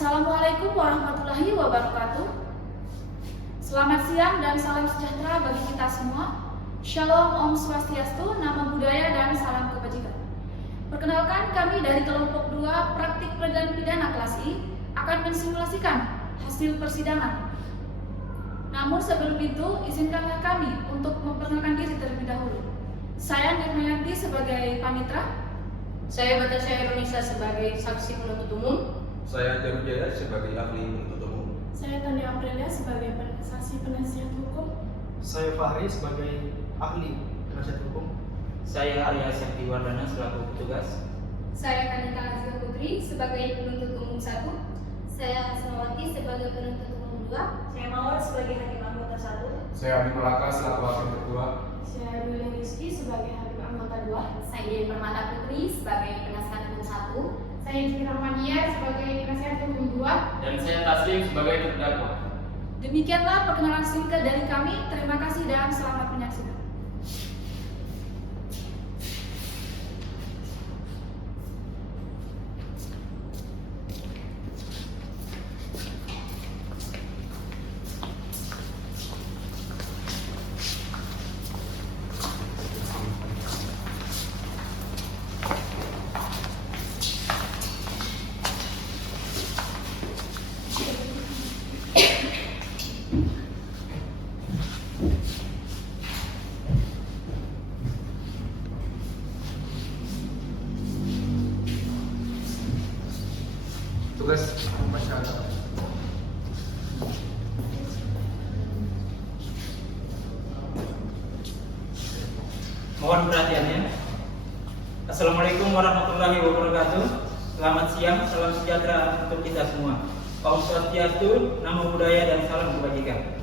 Assalamualaikum warahmatullahi wabarakatuh. Selamat siang dan salam sejahtera bagi kita semua. Shalom, Om Swastiastu, Namo Buddhaya dan salam kebajikan. Perkenalkan, kami dari kelompok 2 praktik peradilan pidana kelas I akan mensimulasikan hasil persidangan. Namun sebelum itu, izinkanlah kami untuk memperkenalkan diri terlebih dahulu. Saya Nirmayanti sebagai panitra. Saya Batasya Ironisa sebagai saksi penuntut umum. Saya Jago Jaya sebagai ahli penuntut umum. Saya Tania Aprilia sebagai saksi penasihat hukum. Saya Fahri sebagai ahli penasihat hukum. Saya Arya Saktiwardana selaku petugas. Saya Kanika Azga Putri sebagai penuntut umum 1. Saya Asmawati sebagai penuntut umum 2. Saya Mawar sebagai hakim anggota 1. Saya Abi Malaka selaku hakim ketua. Saya Dwi Rizky sebagai hakim anggota 2. Saya Dewi Permata Putri sebagai penasihat hukum 1. Saya Dwi Rahmania sebagai penasihat hukum 2. Dan saya Taslim sebagai terdakwa. Demikianlah perkenalan singkat dari kami. Terima kasih dan selamat menyaksikan. Tugas masyarakat. Mohon perhatiannya. Assalamualaikum warahmatullahi wabarakatuh. Selamat siang, salam sejahtera untuk kita semua. Om Swastiastu, Namo Buddhaya dan salam kebajikan.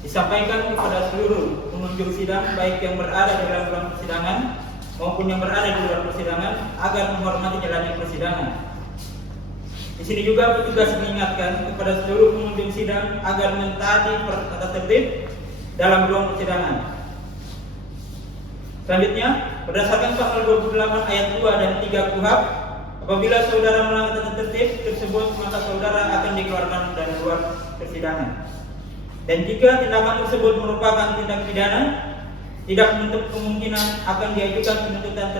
Disampaikan kepada seluruh pengunjung sidang, baik yang berada di dalam ruang persidangan maupun yang berada di luar persidangan, agar menghormati jalannya persidangan. Di sini juga petugas mengingatkan kepada seluruh pengunjung sidang agar mentaati tata tertib dalam ruang persidangan. Selanjutnya, berdasarkan pasal 28 ayat 2 dan 3 KUHP, apabila saudara melanggar tata tertib tersebut, maka saudara akan dikeluarkan dari luar persidangan. Dan jika tindakan tersebut merupakan tindak pidana, tidak menutup kemungkinan akan diajukan penuntutan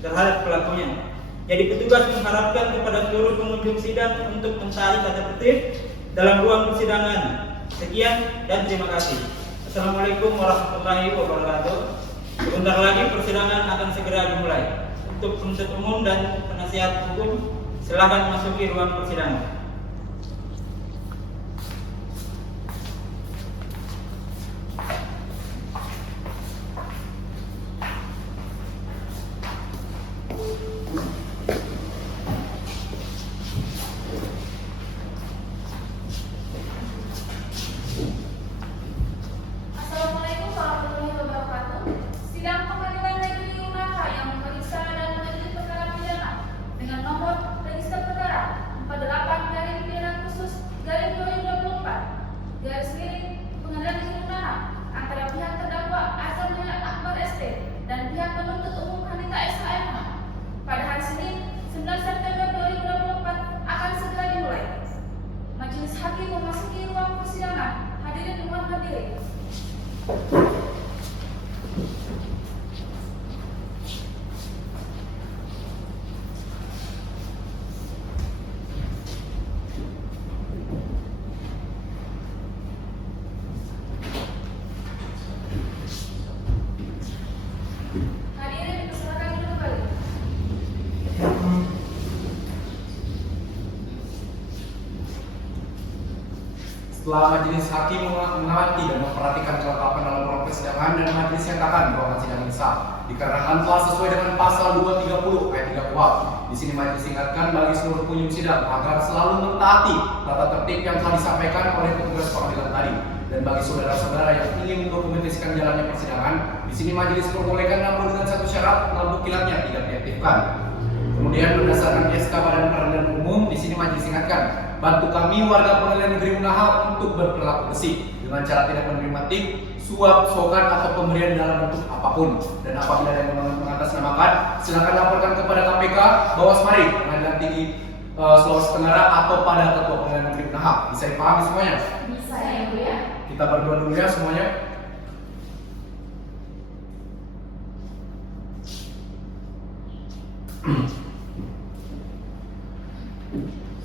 terhadap pelakunya. Jadi petugas mengharapkan kepada seluruh pengunjung sidang untuk mentaati tata tertib dalam ruang persidangan. Sekian dan terima kasih. Assalamualaikum warahmatullahi wabarakatuh. Sebentar lagi persidangan akan segera dimulai. Untuk penuntut umum dan penasihat hukum, silakan masuki ruang persidangan. Assalamualaikum warahmatullahi wabarakatuh. Sidang Pengadilan Negeri Unaha yang memeriksa dan mengadili perkara pidana dengan nomor register perkara 48-khusus-2024 Pengadilan Negeri Unaha antara pihak terdakwa Azam Akbar ST dan pihak penuntut umum Kanita SHMH pada hari Senin 9 September 2024 akan segera dimulai. Majelis hakim memasuki ruang persidangan. Hadirin mohon berdiri. Hadirin dipersilakan duduk kembali. Setelah majelis hakim mengamati dan memperhatikan kelengkapan dalam ruang persidangan, dan majelis nyatakan bahwa sidang ini sah dikarenakan telah sesuai dengan pasal 230 ayat 3 KUHP. Di sini majelis ingatkan bagi seluruh pengunjung sidang agar selalu mentaati tata tertib yang telah disampaikan oleh petugas pengadilan tadi. Dan bagi saudara-saudara yang ingin mendokumentasikan jalannya persidangan, di sini majelis perbolehkan namun dengan satu syarat, lampu kilatnya tidak diaktifkan. Kemudian berdasarkan SK Badan Peradilan Umum, di sini majelis ingatkan, bantu kami warga Pengadilan Negeri Unaha untuk berperilaku bersih dengan cara tidak menerima tip, suap, sokan atau pemberian dalam bentuk apapun. Dan apabila ada yang mengatasnamakan, silakan laporkan kepada KPK, Bawasmari, Pengadilan Tinggi Sulawesi Tenggara atau pada Ketua Pengadilan Negeri Menahan. Bisa dipahami semuanya? Bisa yang mulia. Kita berdua dulu ya semuanya.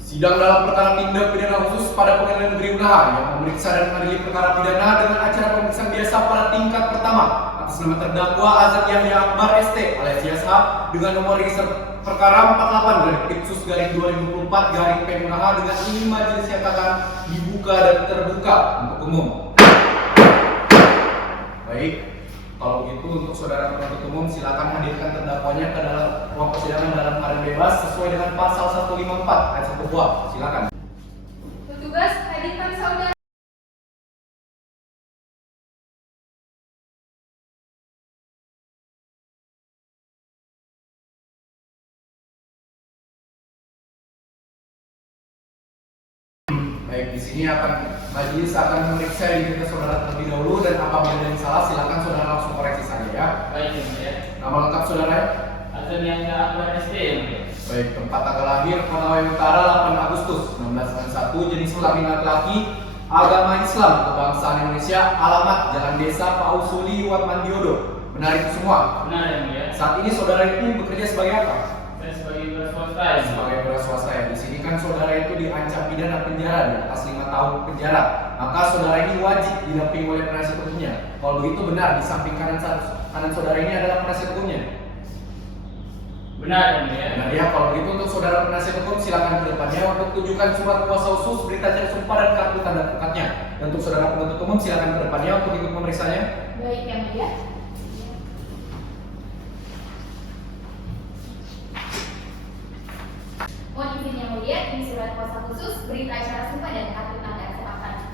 Sidang dalam perkara tindak pidana khusus pada Pengadilan Negeri Menahan yang memeriksa dan mengadili perkara pidana dengan acara pemeriksaan biasa pada tingkat pertama atas nama terdakwa Azad Yahya Akbar ST alias YSH dengan nomor register perkara 48/Pidsus/2024 Menahan dengan ini majelis nyatakan dibuka dan terbuka untuk umum. Baik. Kalau begitu untuk saudara penuntut umum silakan hadirkan terdakwanya ke dalam ruang persidangan dalam keadaan bebas sesuai dengan pasal 154 ayat 1 KUHP. Silakan. Petugas, hadirkan saudara. Baik, di sini majelis akan memeriksa identitas saudara terlebih dahulu dan apabila ada yang salah silakan saudara langsung koreksi saja ya. Baik, ya. Nama lengkap saudara? Azad Yahya Akbar ST, ya. Baik, tempat tanggal lahir Konawe Utara 8 Agustus 1991, jenis kelamin laki-laki, agama Islam, kebangsaan Indonesia, alamat Jalan Desa Pausuli Wat Mandiodo. Benar itu semua? Benar ya, mulia. Saat ini saudara itu bekerja sebagai apa? Saya sebagai swasta, ya. Sebagai wira swasta ya. Di sini kan saudara itu diancam pidana penjara di atas 5 tahun penjara. Maka saudara ini wajib didampingi oleh penasihat hukumnya. Kalau begitu benar, di samping kanan saudara ini adalah penasihat hukumnya. Benar ya, mulia. Benar ya. Kalau begitu untuk saudara penasihat hukum silakan ke depannya untuk tunjukkan surat kuasa khusus, berita acara sumpah dan kartu tanda pekatnya. Dan untuk saudara penuntut umum silakan ke depannya untuk ikut memeriksanya. Baik yang mulia. Mohon izin yang mulia, ini surat kuasa khusus, berita acara sumpah dan kartu tanda kesepakatan.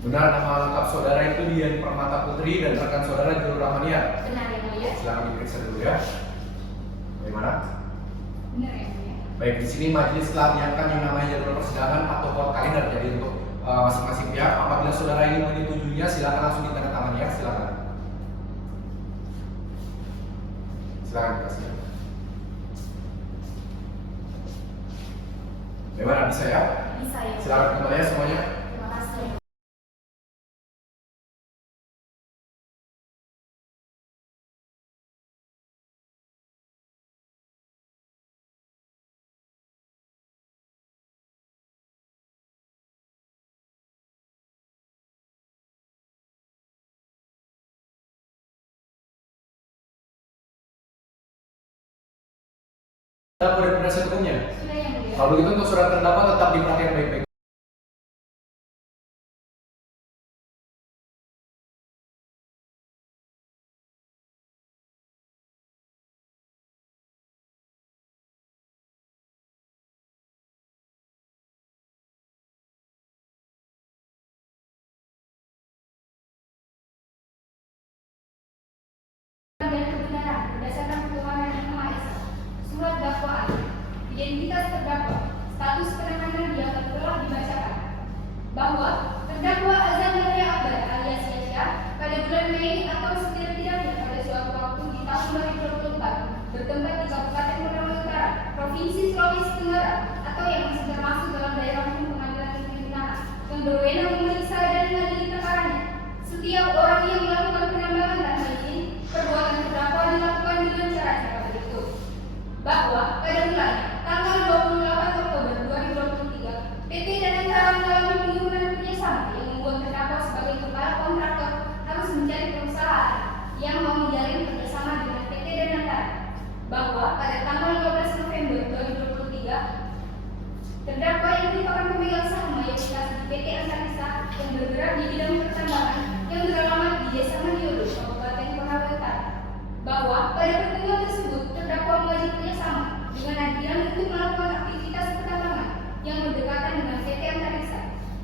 Benar, nama lengkap saudara itu Dian Permata Putri dan rekan saudara Jurul Rahmania. Benar yang mulia? Silakan diperiksa dulu ya. Bagaimana? Benar yang mulia? Baik, di sini majelis telah menyiapkan yang namanya jadwal persidangan atau court calendar. Jadi untuk masing-masing pihak, apabila saudara ini menyetujuinya, silakan langsung ditandatangani ya. Silakan. Silakan dikasih. Bagaimana, bisa ya? Bisa ya? Silakan kembali ya semuanya. Terima kasih. Dari penasihat hukumnya. Sudah yang mulia? Kalau begitu untuk surat terdakwa tetap diperhatikan baik-baik. Dan kebenaran berdasarkan keterangan Yang Maha Esa. Surat dakwaan, identitas terdakwa, status penahanan yang telah dibacakan, bahwa terdakwa Azad Yahya Akbar alias Yahya pada bulan Mei atau setidak-tidaknya pada suatu waktu di tahun 2024 bertempat di Kabupaten Konawe Utara, Provinsi Sulawesi Tenggara atau yang masih termasuk dalam daerah hukum Pengadilan Negeri Menahan yang berwenang memeriksa dan mengadili perkaranya. Setiap orang yang melakukan penambangan tanpa izin, perbuatan terdakwa dilakukan dengan cara berikut. Bahwa pada bulan tanggal 28 Oktober 2023, PT Danantara mengalami penurunan kerjasama yang membuat terdakwa sebagai kepala kontraktor harus mencari perusahaan yang mau menjalin kerjasama dengan PT Danantara. Bahwa pada tanggal 12 November 2023, terdakwa yang merupakan pemegang saham mayoritas di PT Antariksa yang bergerak di bidang pertambangan yang beralamat di Desa Mandiodo, Kabupaten Konawe Utara. Bahwa pada pertemuan tersebut terdakwa mengajak kerjasama dengan Adrian untuk melakukan aktivitas pertambangan yang berdekatan dengan PT Antariksa.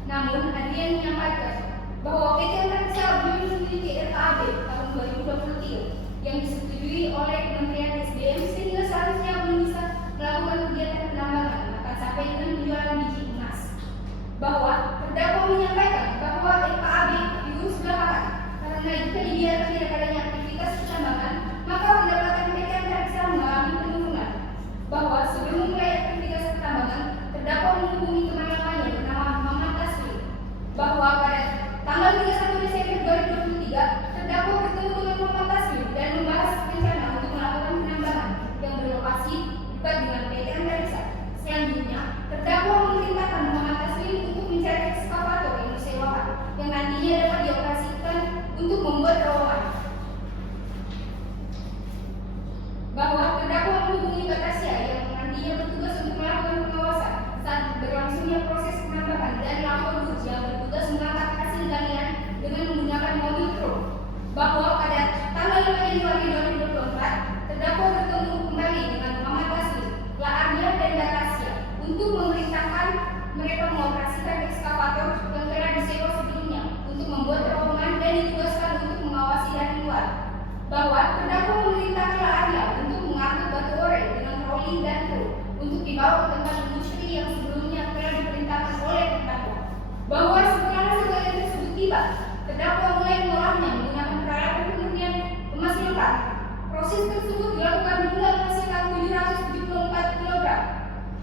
Namun Adrian menyampaikan bahwa PT Antariksa belum memiliki RKAB tahun 2023 yang disetujui oleh Kementerian SDM sehingga seharusnya belum bisa melakukan kegiatan penambangan akan sampai dengan penjualan biji emas. Bahwa terdakwa menyampaikan bahwa RKAB diurus belakangan karena jika dibiarkan tidak adanya aktivitas pertambangan maka pendapatan PT Antariksa mengalami penurunan. dia bertugas untuk melakukan pengawasan saat berlangsungnya proses penambahan dan lapor yang bertugas mengangkat hasil galian dengan menggunakan mobil truk, bahwa pada tanggal 5 Januari 2024 terdakwa bertemu kembali dengan Muhammad Basri, La'arnya dan Batasya untuk memerintahkan mereka mengoperasikan ekskavator yang telah disewa sebelumnya untuk membuat terowongan dan ditugaskan untuk mengawasi dari luar, bahwa terdakwa memerintahkan La'arnya untuk mengangkut batu ore dengan rolling dan truk untuk dibawa ke tempat industri yang sebelumnya telah diperintahkan oleh terdakwa, bahwa setelah hasil galian tersebut tiba, terdakwa mulai mengolahnya menggunakan peralatan pemurnian emas lengkap. Proses tersebut dilakukan hingga menghasilkan 774 kg.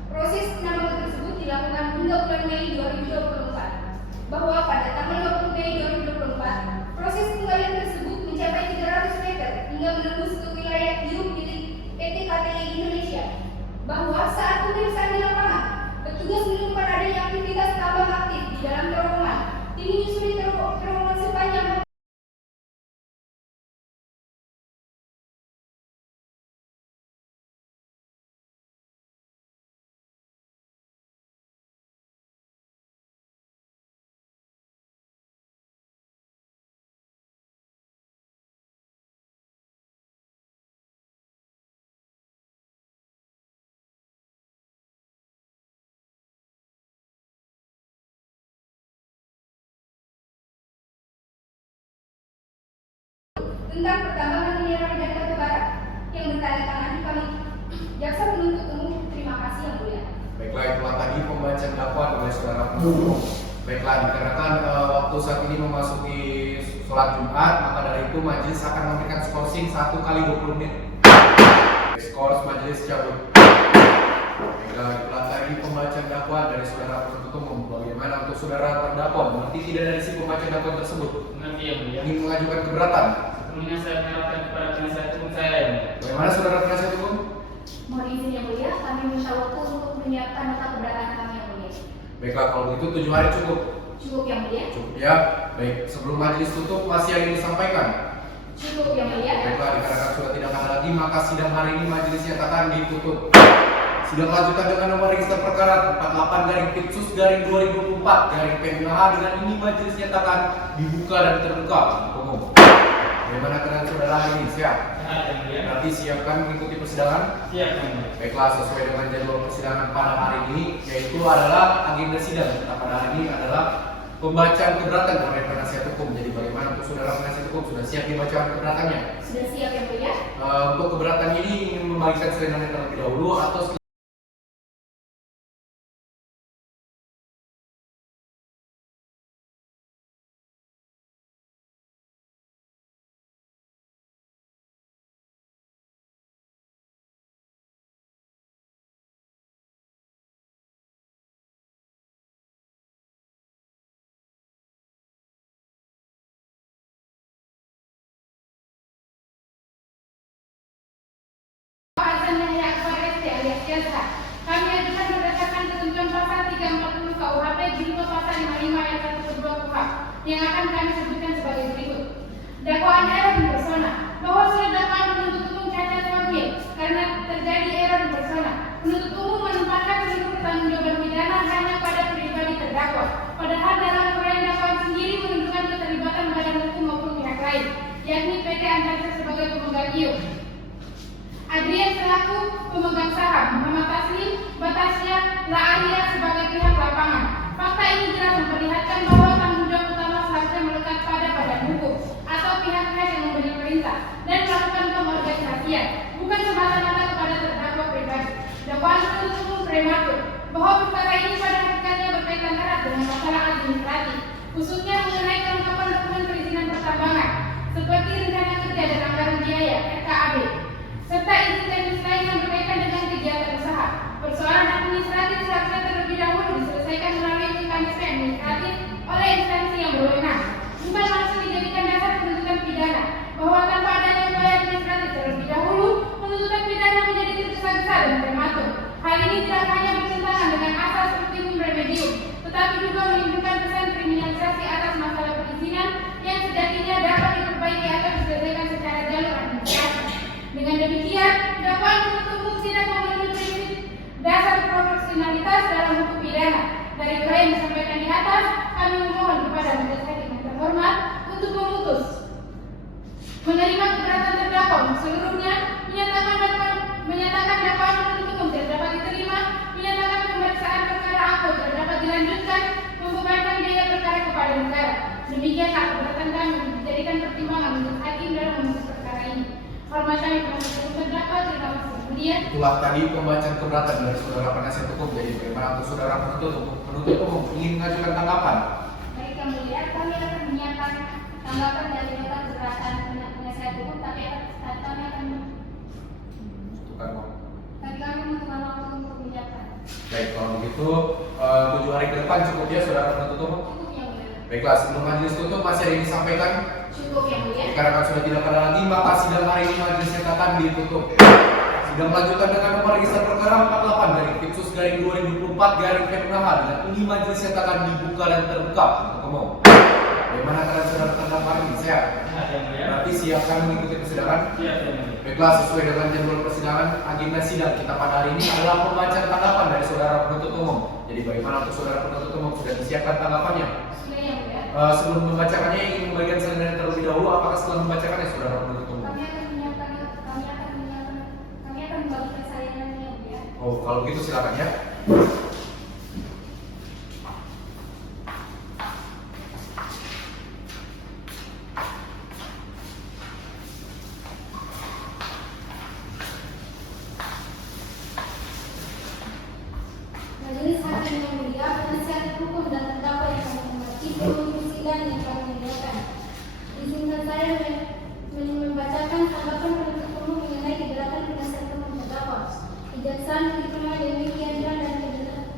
Proses penambangan tersebut dilakukan hingga bulan Mei 2024, bahwa pada tanggal 20 Mei 2024 proses penggalian tersebut mencapai 300 meter hingga menembus ke wilayah Biru milik PT KTI Indonesia, bahwa saat pemeriksaan di lapangan petugas menemukan adanya aktivitas tambang aktif di dalam terowongan. Tim menyusuri terowongan sepanjang tentang pertambangan mineral dan batu bara yang ditandatangani kami jaksa penuntut umum. Terima kasih yang mulia. Baiklah, itulah tadi pembacaan dakwaan oleh saudara penuntut umum. Baiklah, dikarenakan waktu saat ini memasuki sholat Jumat, maka dari itu majelis akan memberikan skorsing 1 kali 20 menit. Skors majelis cabut. Baiklah, itulah tadi pembacaan dakwaan dari saudara penuntut umum. Bagaimana untuk saudara terdakwa mengerti tidak dari si pembacaan dakwaan tersebut? Mengerti yang mulia. Ingin mengajukan keberatan? Sebelumnya saya menyerahkan kepada penasihat hukum saya. Bagaimana saudara penasihat hukum? Mohon izin yang mulia, kami minta waktu untuk menyiapkan nota keberatan kami yang mulia. Baiklah, kalau begitu 7 hari cukup. Cukup yang mulia? Cukup ya. Baik, sebelum majelis tutup masih yang ingin disampaikan? Cukup yang mulia. Baiklah, dikarenakan sudah tidak ada lagi, maka sidang hari ini majelis nyatakan ditutup. Sidang lanjutan dengan nomor register perkara 48/Pitsus/2024/PMH dengan ini majelis nyatakan dibuka dan terbuka untuk umum. Bagaimana keadaan saudara hari ini? Siap? Sehat yang mulia. Nanti siapkan mengikuti persidangan. Siap yang mulia. Baiklah, sesuai dengan jadwal persidangan pada hari ini, yaitu adalah agenda sidang pada hari ini adalah pembacaan keberatan oleh penasihat hukum. Jadi bagaimana untuk saudara penasihat hukum, sudah siap dibacaan keberatannya? Sudah siap yang mulia? Untuk keberatan ini ingin membagikan selingannya terlebih dahulu atau Kami ajukan berdasarkan ketentuan pasal 340 KUHP junto pasal 55 ayat 1 ke 2 KUHP yang akan kami sebutkan sebagai berikut. Dakwaan error in persona, bahwa surat dakwaan penuntut umum cacat formil karena terjadi error in persona. Penuntut umum menempatkan seluruh pertanggungjawaban pidana hanya pada pribadi terdakwa, padahal dalam uraian dakwaan sendiri menunjukkan keterlibatan badan hukum maupun pihak lain, yakni PT Antarsa sebagai pemegang IO, Adrian selaku pemegang saham, Muhammad Taslim, Batasya, La'arnya sebagai pihak lapangan. Fakta ini jelas memperlihatkan bahwa tanggung jawab utama seharusnya melekat pada badan hukum atau pihak-pihak yang memberi perintah dan melakukan pengorganisasian, bukan semata-mata kepada terdakwa pribadi. Dakwaan penuntut umum prematur bahwa perkara ini pada hakikatnya berkaitan erat dengan masalah administratif, khususnya mengenai kelengkapan dokumen perizinan pertambangan, seperti rencana kerja dan anggaran biaya (RKAB), serta izin teknis lain yang berkaitan dengan kegiatan usaha. Persoalan administratif seharusnya terlebih dahulu diselesaikan melalui mekanisme administratif oleh instansi yang berwenang, bukan langsung dijadikan dasar penuntutan pidana, bahwa tanpa adanya upaya administratif terlebih dahulu, penuntutan pidana menjadi tergesa-gesa dan prematur. Hal ini tidak hanya bertentangan dengan asas ultimum remedium, tetapi juga menimbulkan kesan kriminalisasi atas masalah perizinan yang sejatinya dapat diperbaiki atau diselesaikan secara jalur administratif. Dengan demikian, dakwaan penuntut umum tidak memenuhi prinsip Dasar proporsionalitas dalam hukum pidana. Dari uraian yang disampaikan di atas, kami memohon kepada majelis hakim yang terhormat untuk memutus menerima keberatan terdakwa seluruhnya, menyatakan dakwaan penuntut umum tidak dapat diterima, menyatakan pemeriksaan perkara aku tidak dapat dilanjutkan, membebankan biaya perkara kepada negara. Demikianlah keberatan kami dijadikan pertimbangan majelis hakim dalam memutus perkara ini. Hormat kami penasihat hukum terdakwa. Terima kasih. Kemudian Itulah tadi pembacaan keberatan dari saudara penasihat hukum. Jadi bagaimana untuk saudara penuntut umum ingin mengajukan tanggapan? baik yang mulia, kami akan menyiapkan tanggapan dari nota keberatan penasihat hukum, tapi kami akan kami membutuhkan waktu untuk menyiapkan. Baik, kalau begitu 7 hari ke depan cukup ya saudara penuntut umum? Cukup yang mulia. Baiklah, sebelum majelis tutup masih ada yang disampaikan? Cukup yang mulia. Dikarenakan sudah tidak ada lagi, maka sidang hari ini majelis nyatakan ditutup. Sidang lanjutan dengan nomor register perkara 48 dari Tipsus garing 2024 garing PMKH dengan ini majelis nyatakan dibuka dan terbuka untuk umum. Bagaimana kalian saudara terdakwa ini? Sehat? Berarti siapkan mengikuti persidangan? Baiklah, sesuai dengan jadwal persidangan, agenda sidang kita pada hari ini adalah pembacaan tanggapan dari saudara penuntut umum. Jadi bagaimana untuk saudara penuntut umum sudah disiapkan tanggapannya? Sudah yang mulia. Sebelum membacakannya ingin membagikan salinan terlebih dahulu. Apakah setelah membacakannya saudara penuntut umum? Kami akan membagikan salinannya yang mulia. Oh, kalau gitu silakan ya. Majelis hakim yang mulia, penasihat hukum dan terdakwa yang kami hormati, sebelum sidang yang kami muliakan. Izinkan saya membacakan tanggapan penuntut umum mengenai keberatan penasihat hukum terdakwa. Kejaksaan menerima demikian dan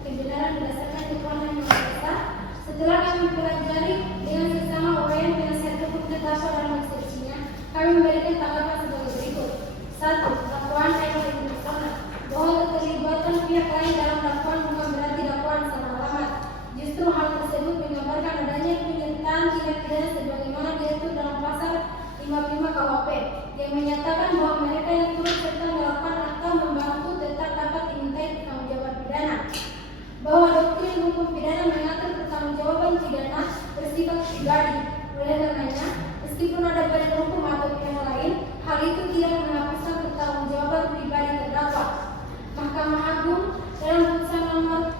kebenaran berdasarkan keterangan yang dasar. Setelah kami mempelajari dengan sesama uraian penasihat hukum terdakwa dalam eksepsinya, kami memberikan tanggapan sebagai berikut. 1. Dakwaan Errol bin Persona bahwa keterlibatan pihak lain dalam dakwaan bukan berarti dakwaan salah alamat. Justru hal tersebut menggambarkan adanya penyertaan tindak pidana sebagaimana diatur dalam pasal 55 KUHP yang menyatakan bahwa mereka yang turut serta melakukan atau membantu tetap dapat dimintai pertanggungjawaban pidana. Bahwa doktrin hukum pidana mengatur pertanggungjawaban pidana bersifat pribadi. Oleh karenanya, meskipun ada badan hukum atau pihak lain, hal itu tidak menghapuskan pertanggungjawaban pribadi terdakwa. Mahkamah Agung dalam putusan nomor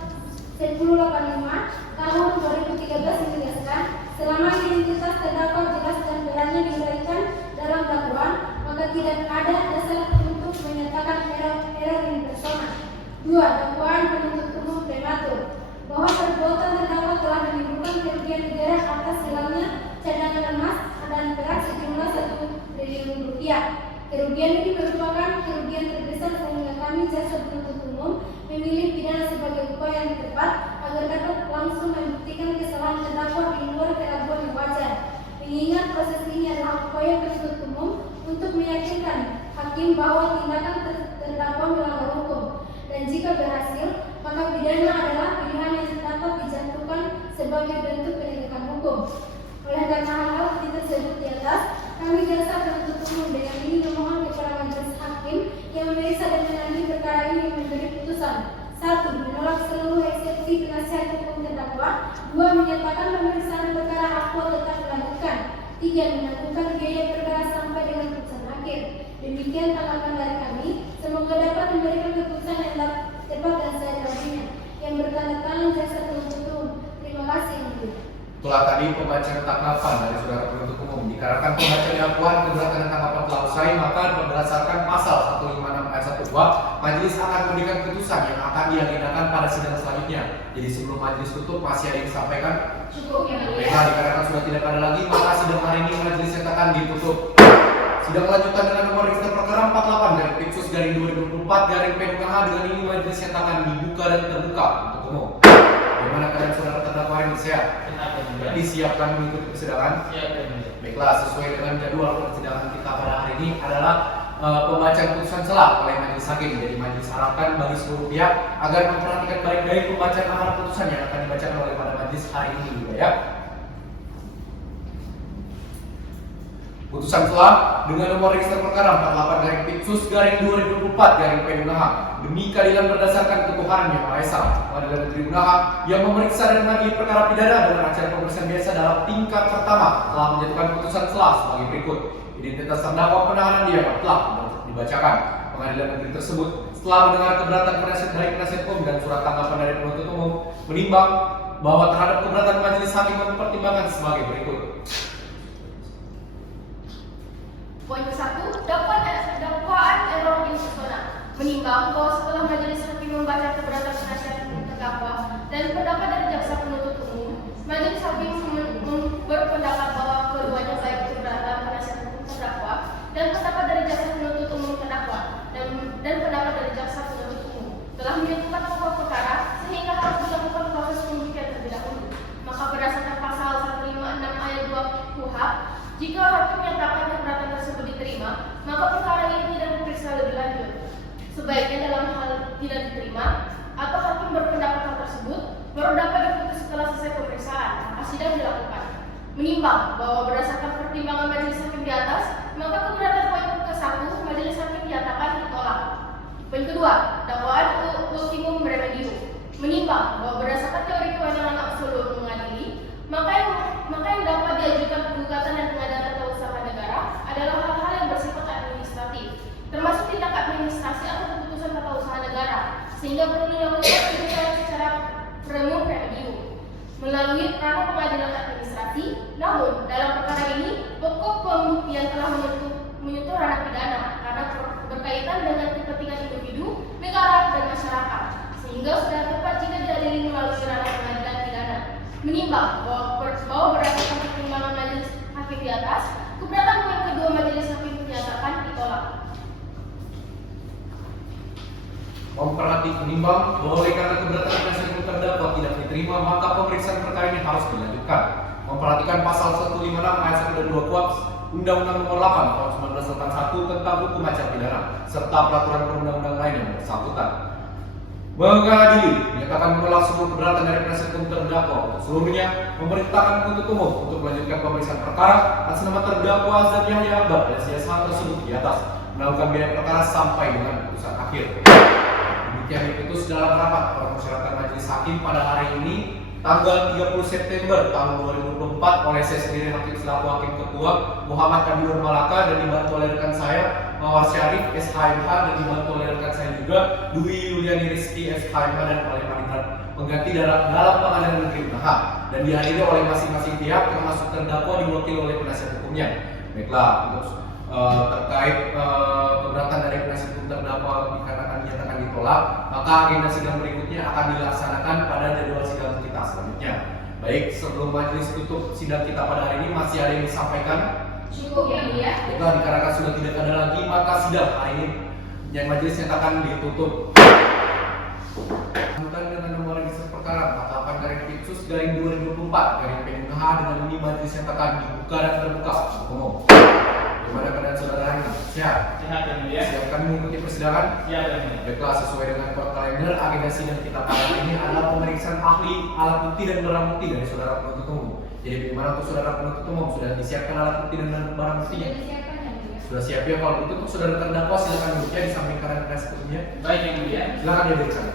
1085 tahun 2013 menegaskan, selama identitas terdakwa jelas dan perannya diuraikan dalam dakwaan, maka tidak ada dasar untuk menyatakan error in persona. 2. Dakwaan penuntut umum prematur bahwa perbuatan terdakwa telah menimbulkan kerugian negara atas hilangnya cadangan emas dan perak sejumlah 1 triliun rupiah. Kerugian ini merupakan kerugian terbesar sehingga kami jaksa penuntut umum memilih pidana sebagai upaya yang tepat agar dapat langsung membuktikan kesalahan terdakwa di luar keraguan yang wajar. Mengingat proses ini adalah upaya penuntut umum untuk meyakinkan hakim bahwa tindakan terdakwa melanggar hukum, dan jika berhasil, maka pidana adalah pilihan yang dapat dijatuhkan sebagai bentuk penegakan hukum. Oleh karena hal-hal tersebut di atas, kami jaksa penuntut umum dengan ini memohon kepada majelis hakim yang memeriksa dan menangani perkara ini memberi putusan. 1. Menolak seluruh eksepsi penasihat hukum terdakwa. 2. Menyatakan pemeriksaan perkara akwa tetap dilanjutkan. 3. Menangguhkan biaya perkara sampai dengan putusan akhir. Demikian tanggapan dari kami. Semoga dapat memberikan keputusan yang tepat dan seadil-adilnya. Yang bertanda tangan jaksa penuntut umum. Terima kasih. Itulah tadi pembacaan tanggapan dari saudara penuntut umum. Dikarenakan pembacaan dakwaan keberatan dan tanggapan telah usai, maka berdasarkan pasal 156 ayat 1 majelis akan memberikan keputusan yang akan diagendakan pada sidang selanjutnya. Jadi sebelum majelis tutup masih ada yang disampaikan? Cukup yang mulia. Baiklah, dikarenakan sudah tidak ada lagi, maka sidang hari ini majelis nyatakan ditutup. Sidang lanjutan dengan nomor register perkara 48 dari Tipsus garing 2024 garing PMKH dengan ini majelis nyatakan dibuka dan terbuka untuk umum. Bagaimana kalian saudara terdakwa ini? Sehat? Disiapkan mengikuti persidangan? Baiklah, sesuai dengan jadwal persidangan kita pada hari ini adalah pembacaan putusan celah oleh majelis hakim. Jadi majelis harapkan bagi seluruh pihak agar memperhatikan baik-baik pembacaan amar putusan yang akan dibacakan oleh pada majelis hari ini juga ya. Putusan telah dengan nomor register perkara 48/Pipsus/2024/PNUNH demi keadilan berdasarkan ketuhanan Yang Maha Esa, Pengadilan Negeri Unaha yang memeriksa dan mengadili perkara pidana dengan acara pemeriksaan biasa dalam tingkat pertama telah menjatuhkan putusan telah sebagai berikut. Identitas terdakwa penahanan dia telah dibacakan. Pengadilan negeri tersebut setelah mendengar keberatan penasihat dari penasihat hukum dan surat tanggapan dari penuntut umum menimbang bahwa terhadap keberatan majelis hakim mempertimbangkan sebagai berikut. Poin ke-1, dakwaan Errol bin Susona menimbang bahwa setelah majelis hakim membaca keberatan penasihat hukum terdakwa dan pendapat dari jaksa penuntut umum, majelis hakim berpendapat bahwa keduanya baik keberatan penasihat hukum terdakwa dan pendapat dari jaksa penuntut umum terdakwa dan pendapat dari jaksa penuntut umum telah menentukan pokok perkara sehingga harus dilakukan proses pembuktian terlebih dahulu. Maka berdasarkan pasal 156 ayat 2 KUHP, jika hakim menyatakan keberatan tersebut diterima, maka perkara ini tidak diperiksa lebih lanjut. Sebaiknya dalam hal tidak diterima atau hakim berpendapat hal tersebut baru dapat diputus setelah selesai pemeriksaan, maka sidang dilakukan. Menimbang bahwa berdasarkan pertimbangan majelis hakim di atas, maka keberatan poin ke-1 majelis hakim dinyatakan ditolak. Poin kedua, dakwaan ultimum remedium menimbang bahwa berdasarkan teori kewenangan absolut mengadili, maka yang dapat diajukan gugatan dan pengadilan tata usaha negara adalah hal-hal yang bersifat administratif, termasuk tindak administrasi atau keputusan tata usaha negara, sehingga perlu dilakukan pemeriksaan secara primum remedium melalui ranah pengadilan administrasi. Namun dalam perkara ini pokok pembuktian telah menyentuh ranah pidana karena berkaitan dengan kepentingan individu, negara, dan masyarakat, sehingga sudah tepat jika diadili melalui ranah pengadilan pidana. Menimbang bahwa berdasarkan pertimbangan majelis hakim di atas, keberatan poin kedua majelis hakim dinyatakan ditolak. Menimbang bahwa oleh karena keberatan penasihat hukum terdakwa tidak diterima, maka pemeriksaan perkara ini harus dilanjutkan. Memperhatikan pasal 156 ayat 1 dan 2 KUHP Undang-Undang Nomor 8 Tahun 1981 tentang hukum acara pidana serta peraturan perundang-undangan lain yang bersangkutan. Mengadili menyatakan menolak seluruh keberatan dari penasihat hukum terdakwa untuk seluruhnya, memerintahkan penuntut umum untuk melanjutkan pemeriksaan perkara atas nama terdakwa Azhar Yahya Akbar alias Yashan tersebut di atas, melakukan biaya perkara sampai dengan putusan akhir. Demikian diputus dalam rapat permusyawaratan majelis hakim pada hari ini tanggal 30 September tahun 2024 oleh saya sendiri hakim selaku hakim ketua Muhammad Kadirur Malaka dan dibantu oleh rekan saya Mawar Syarif SHMH dan dibantu oleh rekan saya juga Dwi Yuliani Rizky SHMH dan oleh panitia pengganti dalam Pengadilan Negeri Unaha dan dihadiri oleh masing-masing pihak termasuk terdakwa diwakili oleh penasihat hukumnya. Baiklah, untuk terkait keberatan dari penasihat hukum terdakwa dikatakan dinyatakan ditolak, maka agenda sidang berikutnya akan dilaksanakan pada jadwal sidang kita selanjutnya. Baik, sebelum majelis tutup sidang kita pada hari ini masih ada yang disampaikan? Cukup ya, Mulia. Baiklah, dikarenakan sudah tidak ada lagi, maka sidang hari ini yang majelis nyatakan ditutup. Dengan nomor register perkara 48/Pipsus/2024/PNUNH dengan ini majelis nyatakan dibuka dan terbuka untuk umum. Bagaimana keadaan saudara hari ini? Sehat? Sehat ya Mulia. Siapkan mengikuti persidangan? Siap ya Mulia. Baiklah, sesuai dengan court kalender, agenda sidang kita pada hari ini adalah pemeriksaan ahli, alat bukti dan barang bukti dari saudara penuntut umum. Jadi bagaimana untuk saudara penuntut umum? Sudah disiapkan alat bukti dan barang buktinya? Sudah siap ya? Kalau begitu untuk saudara terdakwa silakan duduk ya di samping kanan penasihat hukumnya. Baik ya Mulia. Silakan dia dari sana.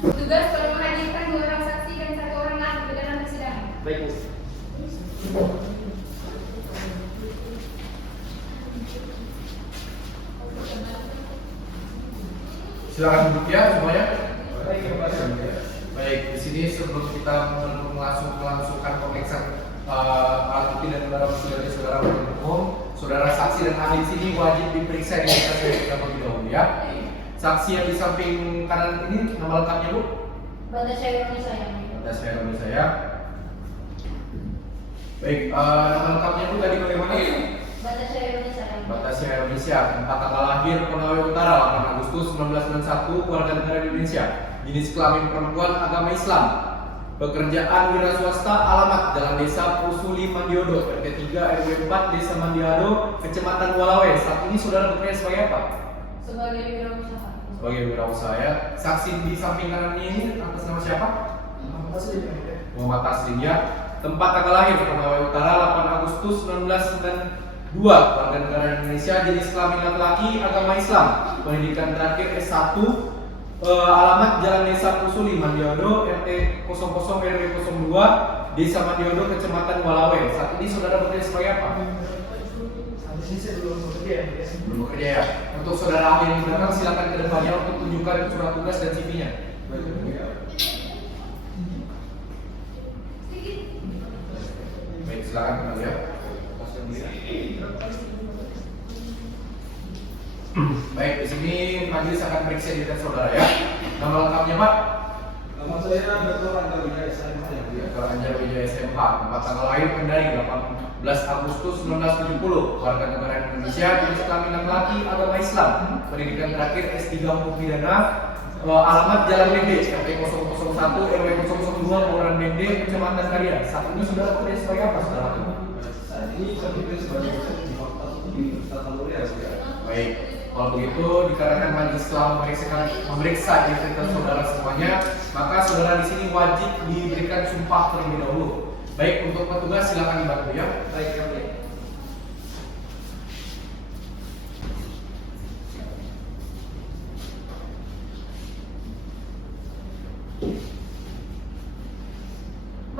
Tugas telah menghadirkan 2 orang saksi dan 1 orang ahli ke dalam persidangan. Baik Bu. Silakan duduk ya semuanya. Baik ya Pak. Baik, di sini sebelum kita melangsungkan pemeriksaan alat bukti dan barang bukti dari saudara penuntut umum, saudara saksi dan ahli sini wajib diperiksa di atas terlebih dahulu ya. Saksi yang di samping kanan ini nama lengkapnya Bu? Batasya Indonesia yang Batasya Indonesia ya. Baik, nama lengkapnya Bu tadi bagaimana? Batasya Indonesia yang Batasya Indonesia, tempat tanggal lahir Konawe Utara 8 Agustus 1991, keluarga negara Indonesia, jenis kelamin perempuan, agama Islam, pekerjaan wira swasta, alamat Jalan Desa Pusuli Mandiodo, RT 3 RW 4 Desa Mandiado, Kecamatan Walawe. Saat ini saudara bekerja sebagai apa? sebagai wirausaha. Sebagai wirausaha ya. Saksi di samping kanan ini atas nama siapa? Muhammad Taslim ya. Tempat tanggal lahir Konawe Utara 8 Agustus 1991, 2. Warga negara Indonesia jenis kelamin laki-laki, agama Islam, pendidikan terakhir S1, alamat Jalan Desa Pusuli, Mandiodo, RT 00 RW 02, Desa Mandiodo, Kecamatan Walawe. Saat ini saudara bekerja sebagai apa? Sampai sini saya belum bekerja ya. Belum bekerja ya. Untuk saudara ahli yang di belakang silakan ke depannya untuk tunjukkan surat tugas dan CV-nya. Baik, silakan kembali ya. Baik, di sini majelis akan periksa diri saudara ya. Nama lengkapnya Pak? Nama saya Dr. Anjar Wijaya SMH yang mulia. Dr. Anjar Wijaya SMH. Tempat tanggal lahir Kendari 18 Agustus 1970. Warga negara Indonesia, jenis kelamin laki-laki, agama Islam. Pendidikan terakhir S3 Hukum Pidana. Alamat Jalan Mende, RT 001 RW 002 Kelurahan Mende, Kecamatan Karya. Saat ini saudara bekerja sebagai apa saudara? Saat ini saya bekerja sebagai dosen di Fakultas Hukum Universitas Tanuria. Baik, kalau begitu dikarenakan majelis telah memeriksa identitas saudara semuanya, maka saudara di sini wajib diberikan sumpah terlebih dahulu. Baik, untuk petugas silakan dibantu ya. Baik, baik.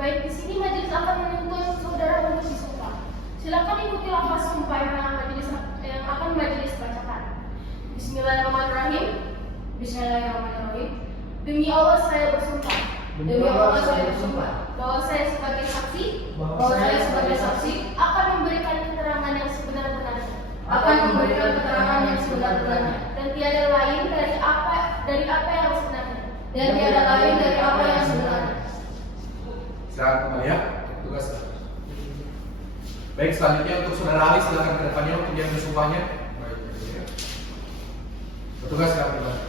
Baik, di sini majelis akan menuntut saudara untuk disumpah. Silakan ikuti lafaz sumpah yang akan majelis bacakan. Bismillahirrahmanirrahim. Bismillahirrahmanirrahim. Demi Allah saya bersumpah. Demi Allah saya bersumpah bahwa saya sebagai saksi akan memberikan keterangan yang sebenar-benarnya. Dan tiada lain dari apa yang sebenarnya. Silakan kembali ya, tugas. Baik, selanjutnya untuk saudara ahli silakan ke depannya untuk yang bersumpahnya. Petugas silakan kembali.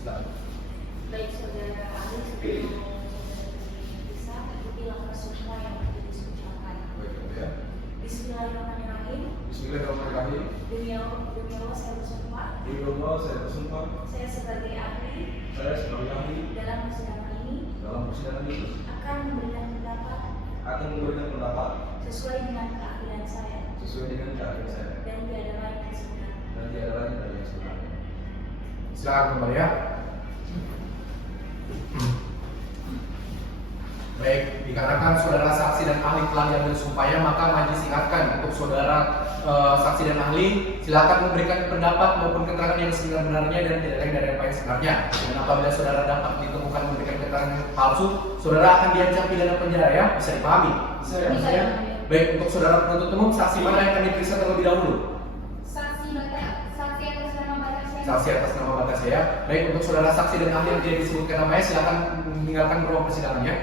Silakan. Baik saudara ahli, sebelum bisa ikuti lafaz sumpah yang diucapkan. Baik, ya. Bismillahirrahmanirrahim. Bismillahirrahmanirrahim. Demi Allah saya bersumpah. Demi Allah saya bersumpah. Saya sebagai ahli dalam persidangan ini akan memberikan pendapat sesuai dengan keahlian saya dan tiada lain yang sebenarnya. Silakan kembali ya. Baik, dikarenakan saudara saksi dan ahli telah diambil sumpahnya, maka majelis ingatkan untuk saudara saksi dan ahli silakan memberikan pendapat maupun keterangan yang sebenarnya dan tidak lain dari apa yang sebenarnya. Dan apabila saudara dapat ditemukan memberikan keterangan yang palsu, saudara akan diancam pidana penjara ya, bisa dipahami? Bisa ya. Baik, untuk saudara penuntut umum, saksi mana yang akan diperiksa terlebih dahulu? Saksi atas nama Batasya. Saksi atas nama Batasya ya. Baik, untuk saudara saksi dan ahli yang tidak disebutkan namanya silakan meninggalkan ruang persidangan ya.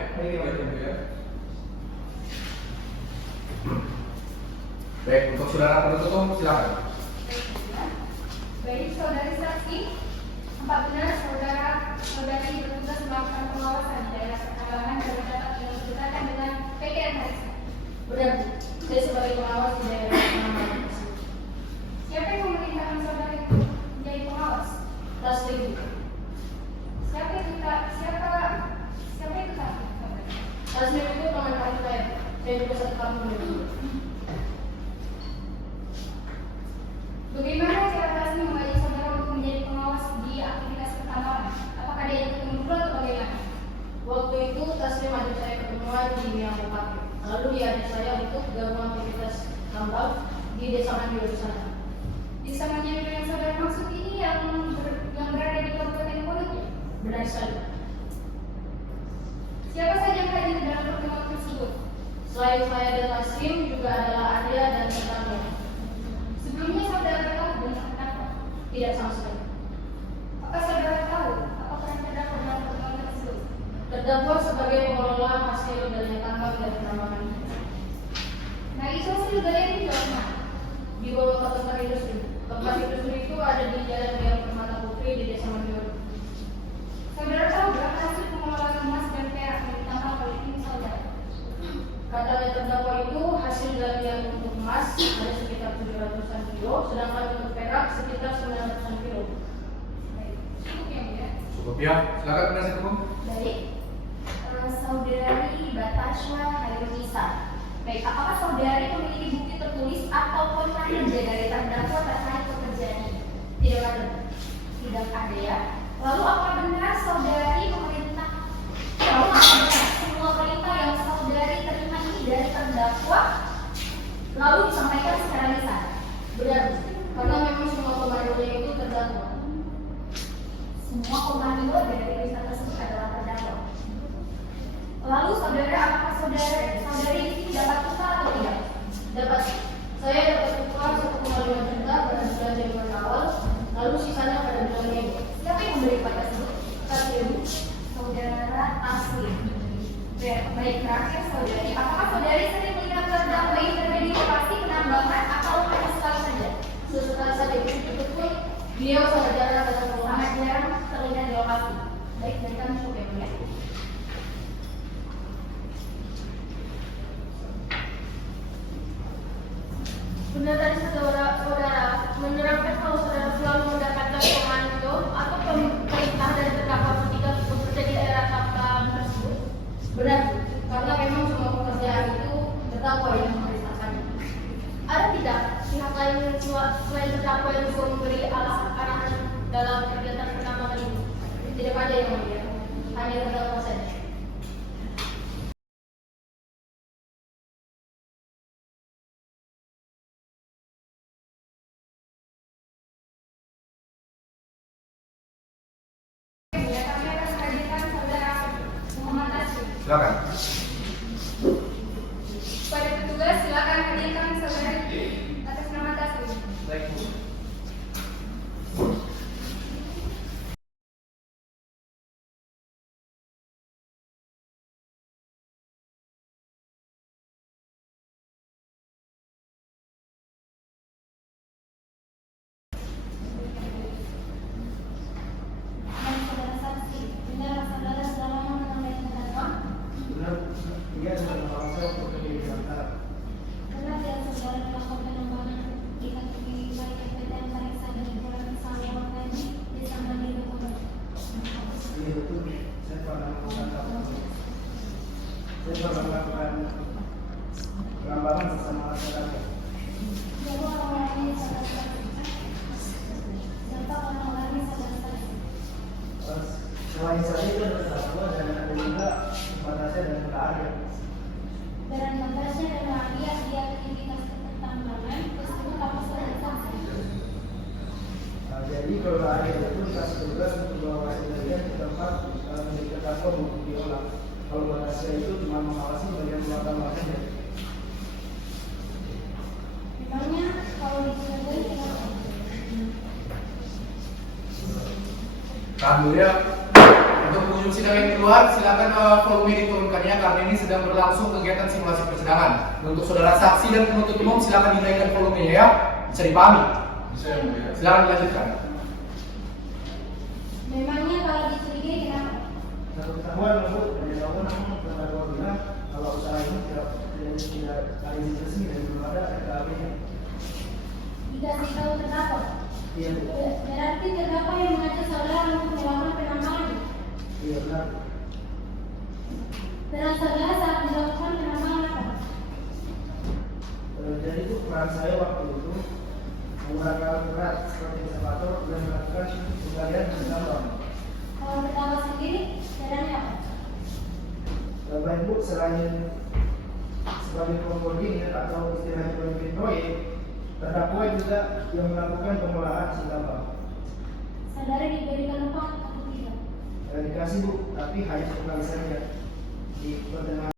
Baik, untuk saudara penuntut umum silakan. Baik, saudari saksi, apa benar saudari bertugas melakukan pengawasan di daerah pertambangan dan mendapat yang berdekatan dengan PT Antariksa? Benar, saya sebagai pengawas di daerah penambangan. Siapa yang memerintahkan saudari untuk menjadi pengawas? Taslim. Siapa itu saksi? Taslim itu teman kami saya. Saya juga satu kampung dulu. Bagaimana cara Taslim mengajak saudara untuk menjadi pengawas di aktivitas pertambangan? Apakah dia ketemu dulu atau bagaimana? Waktu itu Taslim ajak saya ketemuan di Miangu Pake. Lalu dia ajak saya untuk gabung aktivitas tambang di Desa Mandiodo sana. Desa Mandiodo yang saudara maksud ini yang berada di Kabupaten Pondok ya? Benar sekali. Siapa saja yang hadir dalam pertemuan tersebut? Selain saya dan Taslim juga adalah Arya dan tetangga. Sebelumnya saudara tahu tentang terdakwa? Tidak sama sekali. Apakah saudara tahu apa peran terdakwa dalam pertemuan tersebut? Terdakwa sebagai pengelola hasil dari tambang dan penambangan. Nah, itu hasil dari di mana? Di bawah tempat industri. Tempat industri itu ada di Jalan Riau Permata Putri di Desa Mandiodo. Saudara tahu berapa hasil pengelolaan emas dan perak yang ditambang oleh tim saudara? Katanya terdakwa itu hasil galian untuk emas ada sekitar 700-an kilo, sedangkan untuk perak sekitar 900-an kilo. Baik, cukup ya Bu ya? Cukup ya, silakan penasihat hukum. Baik, saudari Batasya Hairunisa Baik, apakah saudari memiliki bukti tertulis atau kontrak kerja dari terdakwa terkait pekerjaan ini? Tidak ada. Tidak ada ya. Lalu apakah benar saudari memerintah? Lalu apakah benar semua perintah yang saudari terima ini dari terdakwa lalu disampaikan secara lisan? Benar, karena memang semua komandonya itu terdakwa. Semua komando dari tulisan tersebut adalah terdakwa. Lalu saudara, apakah saudari di sini dapat upah atau tidak? Dapat. Saya dapat upah 1,5 juta pada bulan Januari awal, lalu sisanya pada bulan Mei. Siapa yang memberi upah tersebut? Ibu. Saudara asli. Baik, terakhir saudari. Apakah saudari sering melihat terdakwa ini berada di lokasi penambangan atau hanya sekali saja? Sesekali saja itu pun beliau sangat jarang datang ke rumah. Sangat jarang terlihat di lokasi. Baik, dari kami cukup ya, Bu, ya. Benar dari saudara menerangkan kalau saudara selalu mendapatkan komando atau perintah dari terdakwa ketika bekerja di daerah Tapam tersebut. Benar, karena memang semua pekerjaan itu terdakwa yang memerintahkannya. Ada tidak pihak lain selain terdakwa yang juga memberi arahan dalam kegiatan penambangan ini? Tidak ada yang mulia, hanya terdakwa saja. Ya, kami akan menghadirkan saudara Muhammad Taslim. Silakan. Pada petugas, silakan hadirkan saudara atas nama Taslim. Baik, Bu. Dan saudara saksi, benar saudara selama menyampaikan terdakwa? Benar, dia adalah orang saya bekerja di Jakarta. Benar tidak saudara melakukan penambangan di kaki wilayah PTN Pariksa dari Jalan Sawang tadi di Sambani Dokumen. Iya betul, saya pernah melakukan penambangan bersama masyarakat. Siapa orang-orangnya saudara saksi? Siapa orang-orangnya saudara saksi? Selain saya itu ada terdakwa dan ada juga Batasnya dan Kak Dan Batasnya dan Nadia di aktivitas pertambangan tersebut apa saudara saksi? Jadi kalau ada itu dikasih tugas untuk bawa hasil kajian ke tempat milik terdakwa untuk diolah. Kalau Batasnya itu cuma mengawasi bagian belakang saja. Memangnya kalau dicurigai kenapa? Tahan dulu ya. Untuk pengunjung sidang yang keluar, silakan volume diturunkannya karena ini sedang berlangsung kegiatan simulasi persidangan. Untuk saudara saksi dan penuntut umum silakan dinaikkan volumenya ya. Bisa dipahami? Bisa ya, Bu, ya? Silakan dilanjutkan. Memangnya kalau dicurigai kenapa? Satu ketahuan Bu, dari tahun namun terdakwa bilang kalau usaha ini tidak ada izin resmi dan belum ada RKAB-nya. Dikasih tahu terdakwa? Iya Bu. Berarti terdakwa yang mengajak saudara untuk melakukan penambangan. Iya benar. Peran saudara saat dilakukan penambangan apa? Jadi itu peran saya waktu itu menggunakan alat berat seperti ekskavator dan melakukan penggalian di tambang. Kalau terdakwa sendiri, caranya apa? Baik Bu, selain sebagai koordinator atau istilahnya pemimpin proyek, terdakwa juga yang melakukan pengolahan hasil tambang. Saudara diberikan upah atau tidak? Dikasih Bu, tapi hanya sekali saja di pertengahan.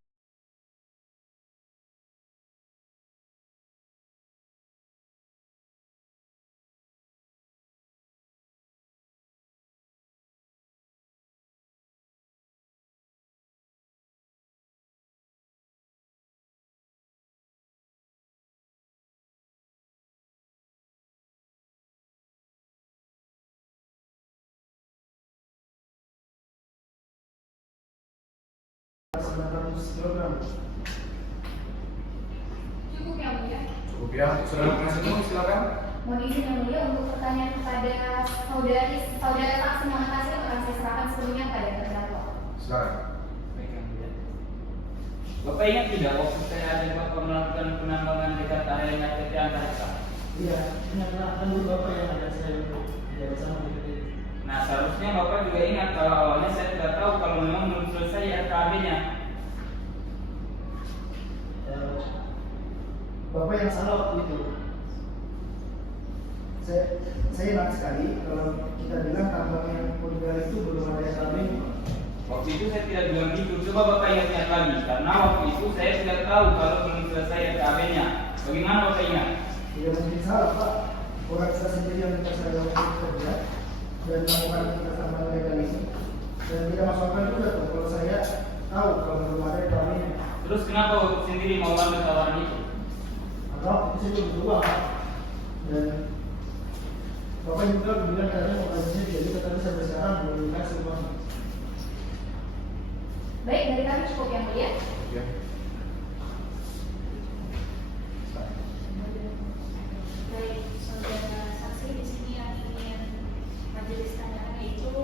Kilogram. Cukup ya mulia. Cukup ya. Untuk saudara penasihat umum silakan. Mohon izin yang mulia untuk pertanyaan kepada saudara saksi Muhammad Taslim akan saya serahkan sepenuhnya pada terdakwa. Silakan. Baik, Yang Mulia. Bapak ingat tidak waktu saya ajak Bapak melakukan penambangan dekat area PT Antariksa? Iya, ingatlah kan dulu Bapak yang ada saya untuk kerja sama di PT. Nah, seharusnya Bapak juga ingat kalau awalnya saya tidak tahu kalau memang belum selesai RKAB-nya. Bapak yang salah waktu itu. Saya ingat sekali kalau kita bilang tambang yang poligal itu belum ada SKB. Waktu itu saya tidak bilang gitu. Coba Bapak ingat lagi, karena waktu itu saya tidak tahu kalau belum selesai RKAB-nya. Bagaimana Bapak ingat? Tidak mungkin salah Pak. Orang kita sendiri yang kita saya untuk kerja dan melakukan tambang legal ini. Dan tidak masukkan juga tuh kalau saya tahu kalau belum ada SKB. Terus kenapa Bapak sendiri mau ambil tawaran itu? Atau itu saya belum keluar dan Bapak juga bilang katanya mau kajiannya jadi tetapi sampai sekarang belum dikasih uang. Baik, dari kami cukup yang mulia. Ya. Baik, saudara saksi di sini yang ingin majelis tanyakan yaitu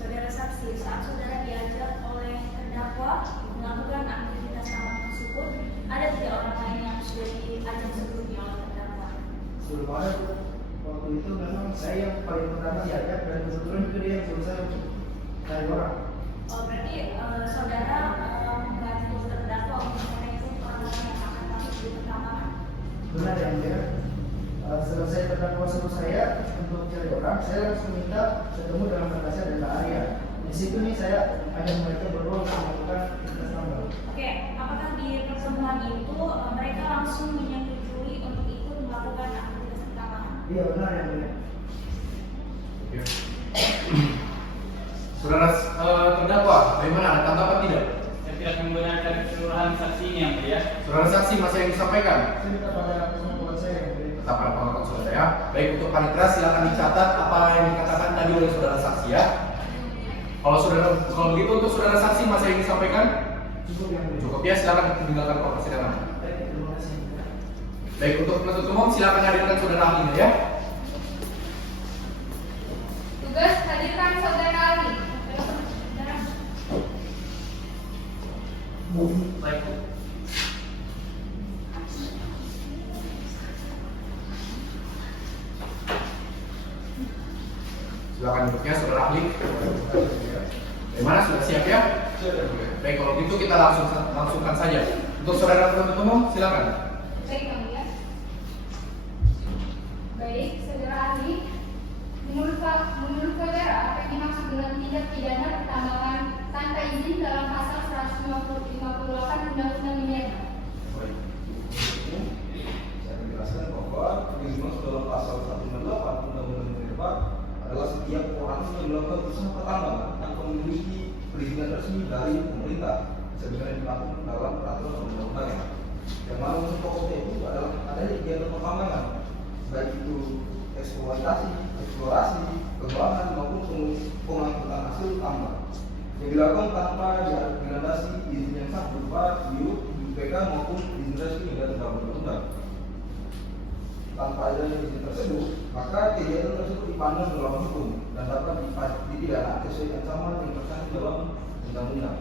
saudara saksi saat saudara diajak oleh terdakwa melakukan aktivitas tambang tersebut, ada 3 orang lain yang sudah diajak sebelumnya oleh terdakwa. Sebelum ada waktu itu memang saya yang paling pertama diajak dan kebetulan juga dia yang suruh saya untuk cari orang. Oh, berarti saudara membantu terdakwa untuk merekrut orang-orang yang akan masuk di pertambangan. Benar yang dia. Selesai terdakwa suruh saya untuk cari orang, saya langsung minta ketemu dengan Natasha dan Mbak Arya. Di situ nih saya ajak mereka berdua untuk melakukan aktivitas tambang. Oke, apakah di pertemuan itu mereka langsung menyetujui untuk ikut melakukan aktivitas pertambangan? Iya benar yang dia. Ya. Saudara terdakwa, bagaimana? Ada tanggapan tidak? Saya tidak membenarkan keseluruhan saksinya, yang mulia. Saudara saksi masih yang disampaikan? Saya minta pada pengakuan saya yang dia. Tetap pada pengakuan saudara ya. Baik, untuk panitera silakan dicatat apa yang dikatakan tadi oleh saudara saksi ya. Kalau begitu untuk saudara saksi masih yang disampaikan? Cukup yang dia. Cukup ya, silakan tinggalkan ruang persidangan. Baik, terima kasih. Baik, untuk penuntut umum silakan hadirkan saudara ahlinya ya. Tugas hadirkan saudara ahli. Baik. Silakan duduknya saudara ahli. Bagaimana, sudah siap ya? Baik, kalau gitu kita langsungkan saja. Untuk saudara penuntut umum silakan. Baik, yang mulia. Baik, saudara ahli. Menurut saudara, apa yang dimaksud dengan tindak pidana pertambangan tanpa izin dalam pasal 158 Undang-Undang Minerba? Baik. Saya menjelaskan bahwa yang dimaksud dalam pasal 168 Undang-Undang Minerba adalah setiap orang yang melakukan usaha pertambangan yang memiliki perizinan resmi dari pemerintah sebagaimana dimaksud dalam peraturan undang-undang. Yang mana unsur pokoknya itu adalah adanya kegiatan pertambangan, baik itu eksploitasi, pengembangan maupun pengangkutan hasil tambang yang dilakukan tanpa dilandasi izin yang sah berupa IUP, UPK maupun izin resmi dari undang-undang. Tanpa adanya izin tersebut, maka kegiatan tersebut dipandang dalam hukum dan dapat dipidana sesuai ancaman yang tercantum dalam undang-undang.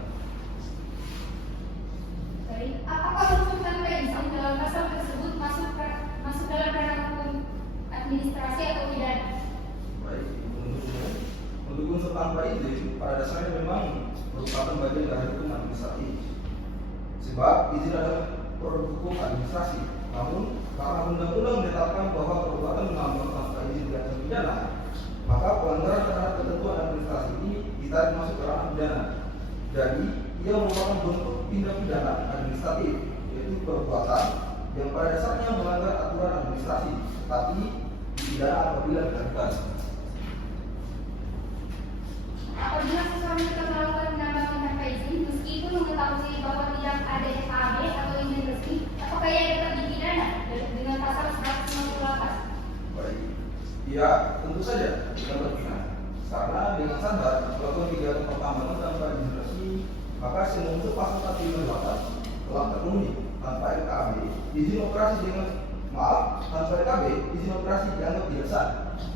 Baik, apakah unsur tanpa izin dalam pasal tersebut masuk dalam ranah hukum administrasi atau pidana? Baik, untuk unsur tanpa izin pada dasarnya memang merupakan bagian dari hukum administratif. Sebab izin adalah produk hukum administrasi. Namun karena undang-undang menetapkan bahwa perbuatan menambang tanpa izin diancam pidana, maka pelanggaran terhadap ketentuan administrasi ini ditarik masuk ke ranah pidana. Jadi ia merupakan bentuk tindak pidana administratif, yaitu perbuatan yang pada dasarnya melanggar aturan administrasi, tetapi dipidana apabila dilakukan. Apabila seseorang tetap melakukan penambangan tanpa izin, meskipun mengetahui bahwa tidak ada SKB atau izin resmi, apakah ia dapat dipidana dengan pasal 158? Baik, ya tentu saja kita berpihak. Karena dengan sadar melakukan kegiatan pertambangan tanpa izin resmi, maka semua unsur pasal 158 telah terpenuhi. Tanpa RKAB, izin operasi tanpa RKAB, izin operasi dianggap tidak sah.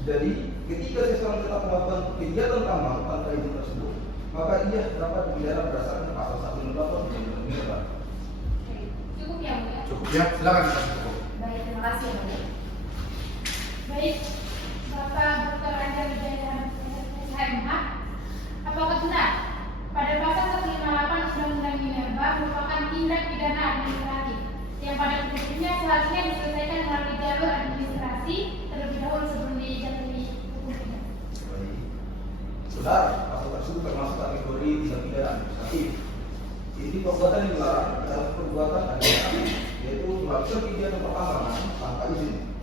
Jadi ketika seseorang tetap melakukan kegiatan tambang tanpa izin tersebut, maka ia dapat dipidana berdasarkan pasal 168 Undang-Undang Minerba. Cukup ya, Mulia? Cukup ya, silakan dikasih cukup. Baik, terima kasih ya, Mulia. Baik, Bapak Dr. Raja Wijaya SHMH, apakah benar pada pasal 158 Undang-Undang Minerba merupakan tindak pidana administratif yang pada prinsipnya seharusnya diselesaikan melalui jalur administrasi terlebih dahulu sebelum dijatuhi hukum pidana? Saudara, pasal tersebut termasuk kategori tindak pidana administratif. Inti perbuatan yang dilarang adalah perbuatan administratif, yaitu melakukan kegiatan pertambangan tanpa izin.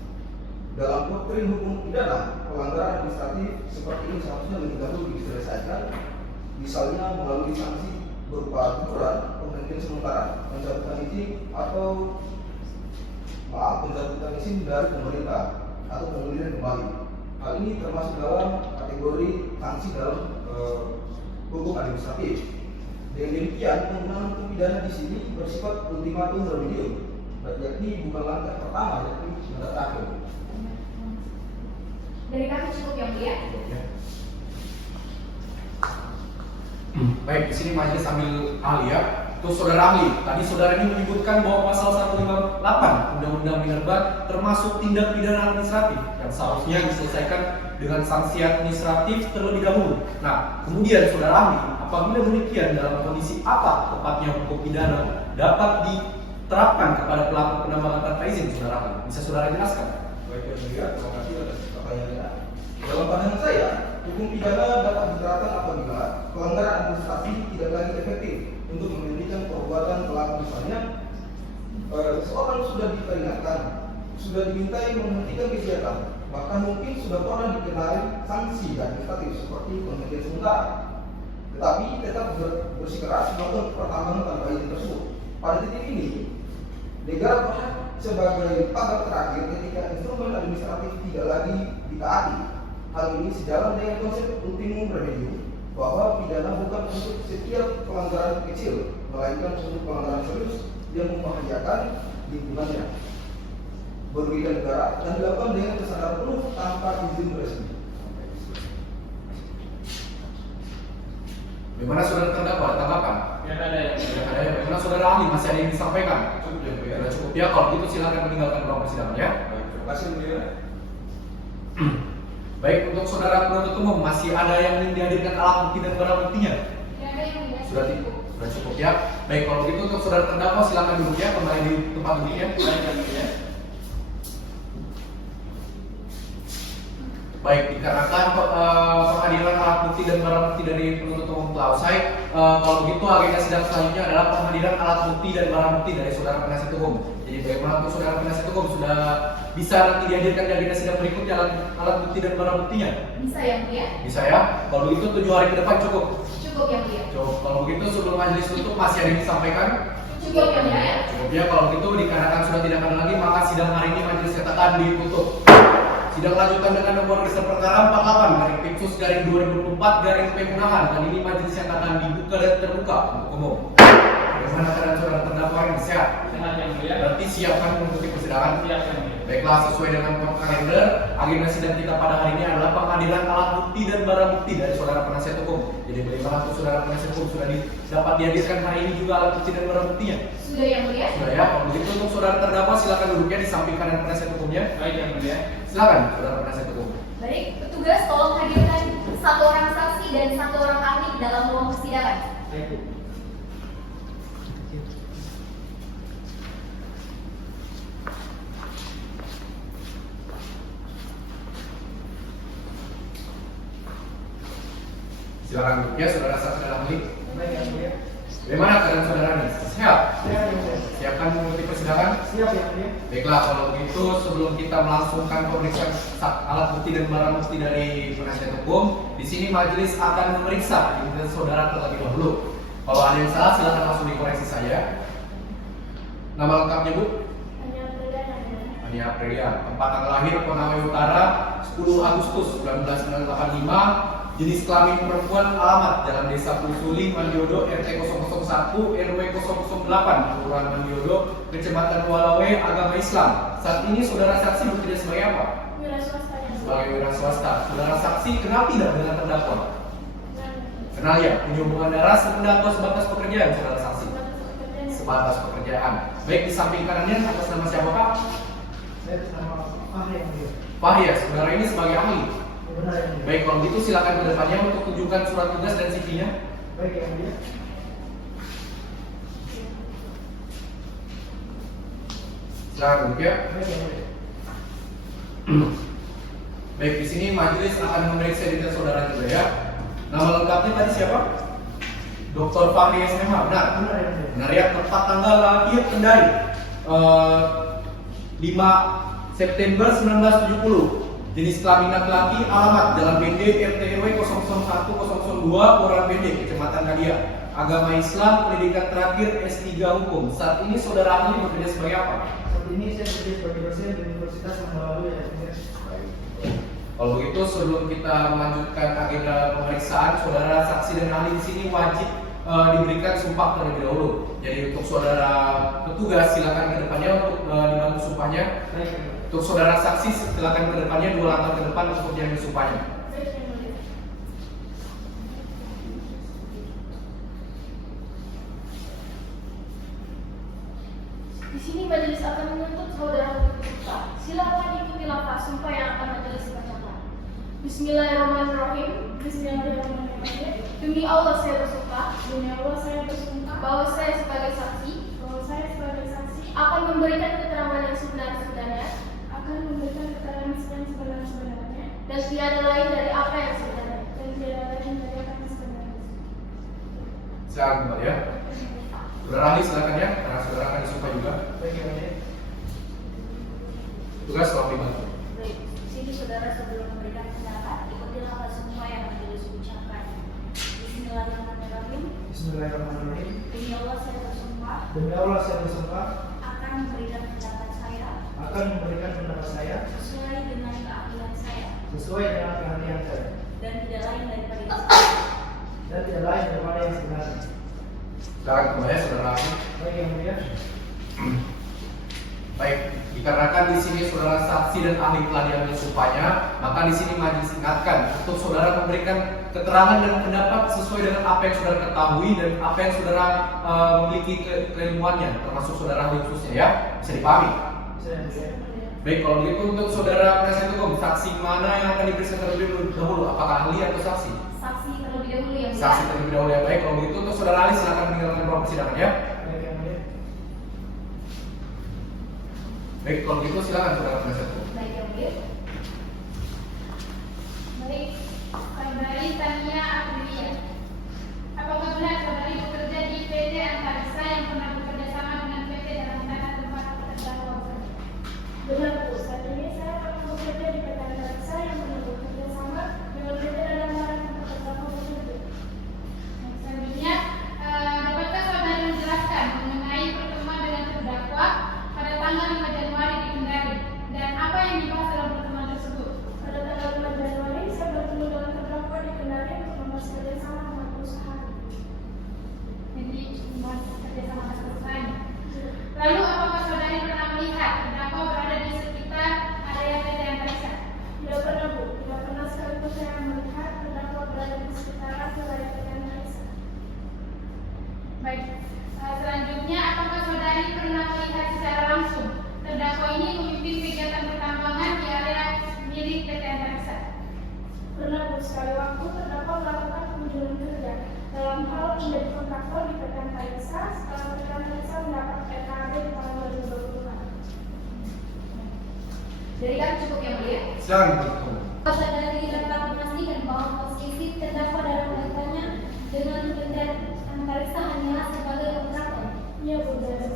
Dalam doktrin hukum pidana, pelanggaran administratif seperti ini seharusnya lebih dahulu diselesaikan, misalnya melalui sanksi berupa teguran, penghentian sementara, pencabutan izin pencabutan izin dari pemerintah atau pembelian kembali. Hal ini termasuk dalam kategori sanksi dalam hukum administratif. Dengan demikian, penggunaan hukum pidana di sini bersifat ultimatum remedium, yakni bukan langkah pertama, yakni langkah terakhir. Dari kami cukup ya, Mulia? Baik, di sini majelis ambil ahli ya. Terus saudara ahli, tadi saudara ini menyebutkan bahwa pasal 158 Undang-Undang Minerba termasuk tindak pidana administratif yang seharusnya diselesaikan dengan sanksi administratif terlebih dahulu. Nah, kemudian saudara ahli, apabila demikian dalam kondisi apa tepatnya hukum pidana dapat diterapkan kepada pelaku penambangan tanpa izin, saudara ahli? Bisa saudara jelaskan? Baik, yang mulia, terima kasih atas pertanyaannya. Dalam pandangan saya, hukum pidana dapat diterapkan apabila pelanggaran administrasi tidak lagi efektif untuk menghentikan perbuatan pelaku. Misalnya, seseorang sudah diperingatkan, sudah dimintai menghentikan kegiatan, bahkan mungkin sudah pernah dikenai sanksi administratif seperti penghentian sementara, tetapi tetap bersikeras melakukan pertambangan tanpa izin tersebut. Pada titik ini, negara berhak sebagai pagar terakhir ketika instrumen administratif tidak lagi ditaati. Hal ini sejalan dengan konsep ultimum remedium bahwa pidana bukan untuk setiap pelanggaran kecil, melainkan untuk pelanggaran serius yang membahayakan lingkungannya, merugikan negara, dan dilakukan dengan kesadaran penuh tanpa izin resmi. Bagaimana saudara terdakwa? Tanggapan? Ya, ada ya. Ada ya. Bagaimana saudara ahli? Masih ada yang disampaikan? Cukup ya. Cukup ya. Kalau begitu silakan meninggalkan ruang persidangan ya. Terima kasih, Mulia. Baik, untuk saudara penuntut umum masih ada yang ingin dihadirkan alat bukti dan barang buktinya? Tidak ada yang Mulia. Sudah cukup ya. Baik, kalau begitu untuk saudara terdakwa silakan duduk ya, kembali di tempat duduknya. Baik, dikarenakan penghadiran alat bukti dan barang bukti dari penuntut umum telah usai, kalau begitu agenda sidang selanjutnya adalah penghadiran alat bukti dan barang bukti dari saudara penasihat hukum. Jadi bagaimana untuk saudara penasihat hukum sudah bisa nanti dihadirkan di agenda sidang berikutnya alat bukti dan barang buktinya? Bisa ya, Mulia? Bisa ya. Kalau begitu 7 hari ke depan cukup. Cukup ya, Mulia? Cukup. Kalau begitu sebelum majelis tutup masih ada yang disampaikan? Cukup ya, Mulia? Cukup ya. Kalau begitu dikarenakan sudah tidak ada lagi, maka sidang hari ini majelis nyatakan ditutup. Sidang lanjutan dengan nomor register perkara 48/2024/Penggunaan, dan ini majelis yang akan dibuka dan terbuka untuk umum. Bagaimana keadaan saudara terdakwa yang sehat? Sehat yang mulia. Berarti siapkan mengikuti persidangan? Siap yang mulia. Baiklah, sesuai dengan kalender, agenda sidang kita pada hari ini adalah penghadiran alat bukti dan barang bukti dari saudara penasihat hukum. Jadi bagaimana untuk saudara penasihat hukum sudah dapat dihadirkan hari ini juga alat bukti dan barang buktinya? Sudah ya, Mulia? Sudah ya. Kalau begitu untuk saudara terdakwa silakan duduknya di samping kanan penasihat hukumnya. Baik yang mulia. Silakan saudara penasihat hukum. Baik, petugas tolong hadirkan 1 orang saksi dan 1 orang ahli dalam ruang persidangan. Baik, Bu. Silakan duduk ya, saudara saksi dan ahli. Baik yang mulia. Bagaimana keadaan saudara ini? Sehat? Siap yang mulia. Siapkan mengikuti persidangan? Siap yang mulia. Baiklah, kalau begitu sebelum kita melangsungkan pemeriksaan alat bukti dan barang bukti dari penasihat hukum, di sini majelis akan memeriksa identitas saudara terlebih dahulu. Kalau ada yang salah, silakan langsung dikoreksi saya. Nama lengkapnya, Bu? Ania Aprilia. Tempat tanggal lahir Konawe Utara 10 Agustus 1985. Jenis kelamin perempuan, alamat Jalan Desa Pusuli, Mandiodo, RT 001, RW 008, Kelurahan Mandiodo, Kecamatan Walawe, agama Islam. Saat ini saudara saksi bekerja sebagai apa? Wira swasta yang Sebagai wira swasta. Saudara saksi kenal tidak dengan terdakwa? Kenal ya? Punya hubungan darah sekedar atau sebatas pekerjaan saudara saksi? sebatas pekerjaan. Baik, di samping kanannya atas nama siapa Pak? Saya atas nama Fahri yang mulia. Fahri ya, saudara ini sebagai ahli. Benar yang mulia. Baik, kalau gitu silakan ke depannya untuk tunjukkan surat tugas dan CV-nya. Baik yang mulia. Silakan duduk ya. Baik yang mulia. Baik, di sini majelis akan memeriksa detail saudara juga ya. Nama lengkapnya tadi siapa? Dr. Fahri SMH, benar? Benar yang mulia. Benar ya, tempat tanggal lahir Kendari 5 September 1970. Jenis kelamin laki-laki, alamat Jalan Bende, RT RW 001002, Koran Bende, Kecamatan Kadia. Agama Islam, pendidikan terakhir S3 Hukum. Saat ini saudara ahli bekerja sebagai apa? Saat ini saya bekerja sebagai dosen di Universitas Manggalalu ya. Kalau begitu sebelum kita melanjutkan agenda pemeriksaan, saudara saksi dan ahli di sini wajib diberikan sumpah terlebih dahulu. Jadi untuk saudara petugas silakan ke depannya untuk dibantu sumpahnya. Untuk saudara saksi silakan ke depannya 2 langkah ke depan untuk diambil sumpahnya. Di sini majelis akan menuntut saudara untuk bersumpah. Silakan ikuti lafaz sumpah yang akan majelis bacakan. Bismillahirrahmanirrahim. Bismillahirrahmanirrahim. Demi Allah saya bersumpah Demi Allah saya bersumpah bahwa saya sebagai saksi bahwa saya sebagai saksi akan memberikan keterangan yang sebenar-benarnya akan memberikan keterangan sebenar-benarnya dan tiada lain dari apa yang sebenarnya. dan tiada lain dari apa yang sebenarnya. Silakan kembali ya. Saudara ahli silakan ya, karena saudara akan disumpah juga. Baik yang mulia. Tugas tolong dibantu. Baik, di sini saudara sebelum memberikan pendapat, ikuti lafaz sumpah yang majelis ucapkan. Bismillahirrahmanirrahim. Bismillahirrahmanirrahim. Demi Allah saya bersumpah Demi Allah saya bersumpah akan memberikan pendapat saya akan memberikan pendapat saya sesuai dengan keahlian saya sesuai dengan keahlian saya dan tidak lain daripada itu. dan tidak lain daripada yang sebenarnya. Silakan kembali ya, saudara ahli. Baik yang mulia. Baik, dikarenakan di sini saudara saksi dan ahli telah diambil sumpahnya, maka di sini majelis ingatkan untuk saudara memberikan keterangan dan pendapat sesuai dengan apa yang saudara ketahui dan apa yang saudara memiliki keilmuannya, termasuk saudara ahli khususnya ya, bisa dipahami. Bisa yang mulia. Baik, kalau begitu untuk saudara penasihat hukum, saksi mana yang akan diperiksa terlebih dahulu, apakah ahli atau saksi? Saksi terlebih dahulu yang Saksi terlebih dahulu ya. Baik, kalau begitu untuk saudara ahli silakan meninggalkan ruang persidangan ya. Baik yang mulia. Baik, kalau begitu silakan saudara penasihat hukum. Baik yang mulia. Baik, saudari Tania Aprilia. Apakah benar saudari bekerja di PT Antariksa yang pernah bekerja sama dengan PT dalam tanah tempat terdakwa bekerja? Benar Bu, saat ini saya pernah bekerja di PT Antariksa yang pernah bekerja sama dengan PT dalam barang tempat terdakwa bekerja. Selanjutnya, dapatkah saudari menjelaskan mengenai pertemuan dengan terdakwa pada tanggal 5 Januari di Kendari dan apa yang dibahas dalam pertemuan tersebut? Pada tanggal 5 Januari saya bertemu dengan terdakwa di Kendari untuk membahas kerjasama dengan perusahaan. Jadi membahas kerjasama dengan perusahaan. Lalu apakah saudari pernah melihat terdakwa berada di sekitar area PT Antariksa? Tidak pernah Bu, tidak pernah sekalipun saya melihat terdakwa berada di sekitaran wilayah PT Antariksa. Baik. Selanjutnya, apakah saudari pernah melihat secara langsung terdakwa ini memimpin kegiatan pertambangan di area milik PT Antariksa? Pernah Bu, sekali waktu terdakwa melakukan kunjungan kerja dalam hal menjadi kontraktor di PT Antariksa setelah PT Antariksa mendapat PKB di tahun 2020. Dari kami cukup yang mulia. Silakan ditutup. Saudari dapat memastikan bahwa posisi terdakwa dalam kaitannya dengan PT Antariksa hanyalah sebagai kontraktor. Iya Bu, dari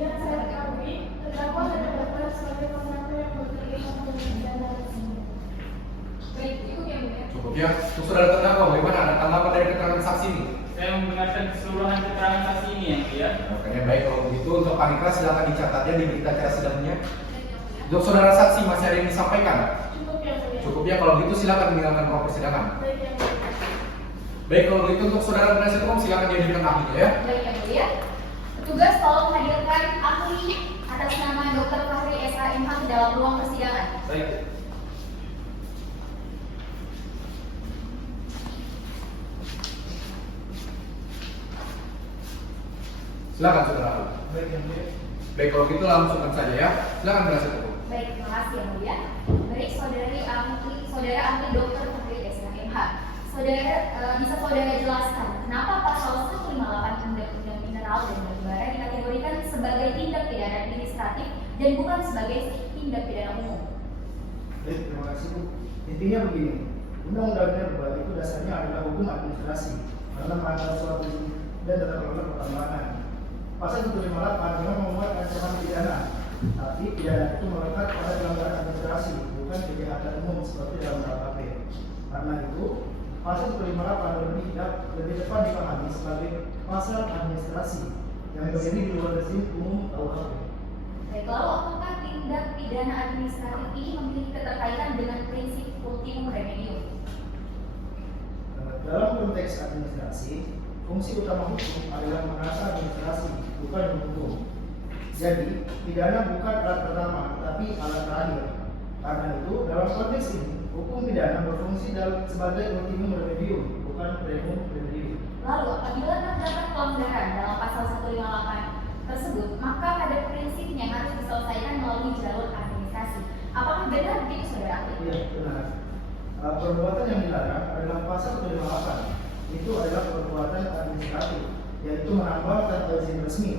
yang saya ketahui, terdakwa tidak dapat sebagai kontraktor yang bekerja sama dengan PT Antariksa. Baik, cukup yang mulia. Cukup ya. Untuk saudara terdakwa, bagaimana ada tanggapan dari keterangan saksi ini? Saya mendengarkan keseluruhan keterangan saksi ini yang mulia. Oke, baik kalau begitu untuk panitra silakan dicatatnya di berita acara sidangnya. Untuk saudara saksi masih ada yang disampaikan? Cukup yang mulia. Cukup ya, kalau begitu silakan meninggalkan ruang persidangan. Baik yang mulia. Baik kalau begitu untuk saudara penasihat hukum silakan dihadirkan ahlinya ya. Baik yang mulia. Petugas tolong hadirkan ahli atas nama Dr. Fahri SHMH ke dalam ruang persidangan. Baik. Silakan saudara ahli. Baik yang mulia. Baik, kalau gitu langsungkan saja ya. Silakan penasihat hukum. Baik, terima kasih yang mulia. Baik, saudara ahli Dr. Putri Desna MH. Bisa saudara jelaskan kenapa pasal 158 Undang-Undang Mineral dan Batubara dikategorikan sebagai tindak pidana administratif dan bukan sebagai tindak pidana umum? Baik, terima kasih Bu. Intinya begini, Undang-Undang Minerba itu dasarnya adalah hukum administrasi karena melanggar suatu izin dan tata kelola pertambangan. Pasal 158 memang memuat ancaman pidana, tapi pidana itu melekat pada pelanggaran administrasi, bukan kejahatan umum seperti dalam KUHP. Karena itu, pasal 158 lebih tepat dipahami sebagai pasal administrasi yang berdiri di luar rezim umum KUHP. Baik, lalu apakah tindak pidana administratif ini memiliki keterkaitan dengan prinsip ultimum remedium? Dalam konteks administrasi, fungsi utama hukum adalah menata administrasi, bukan menghukum. Jadi, pidana bukan alat pertama, tetapi alat terakhir. Karena itu, dalam konteks ini, hukum pidana berfungsi sebagai ultimum remedium, bukan primum remedium. Lalu, apabila terdapat pelanggaran dalam pasal 158 tersebut, maka pada prinsipnya harus diselesaikan melalui jalur administrasi. Apakah benar begitu, saudara ahli? Iya, benar. Perbuatan yang dilarang adalah pasal 158. Itu adalah perbuatan administratif, yaitu menambah tanpa izin resmi.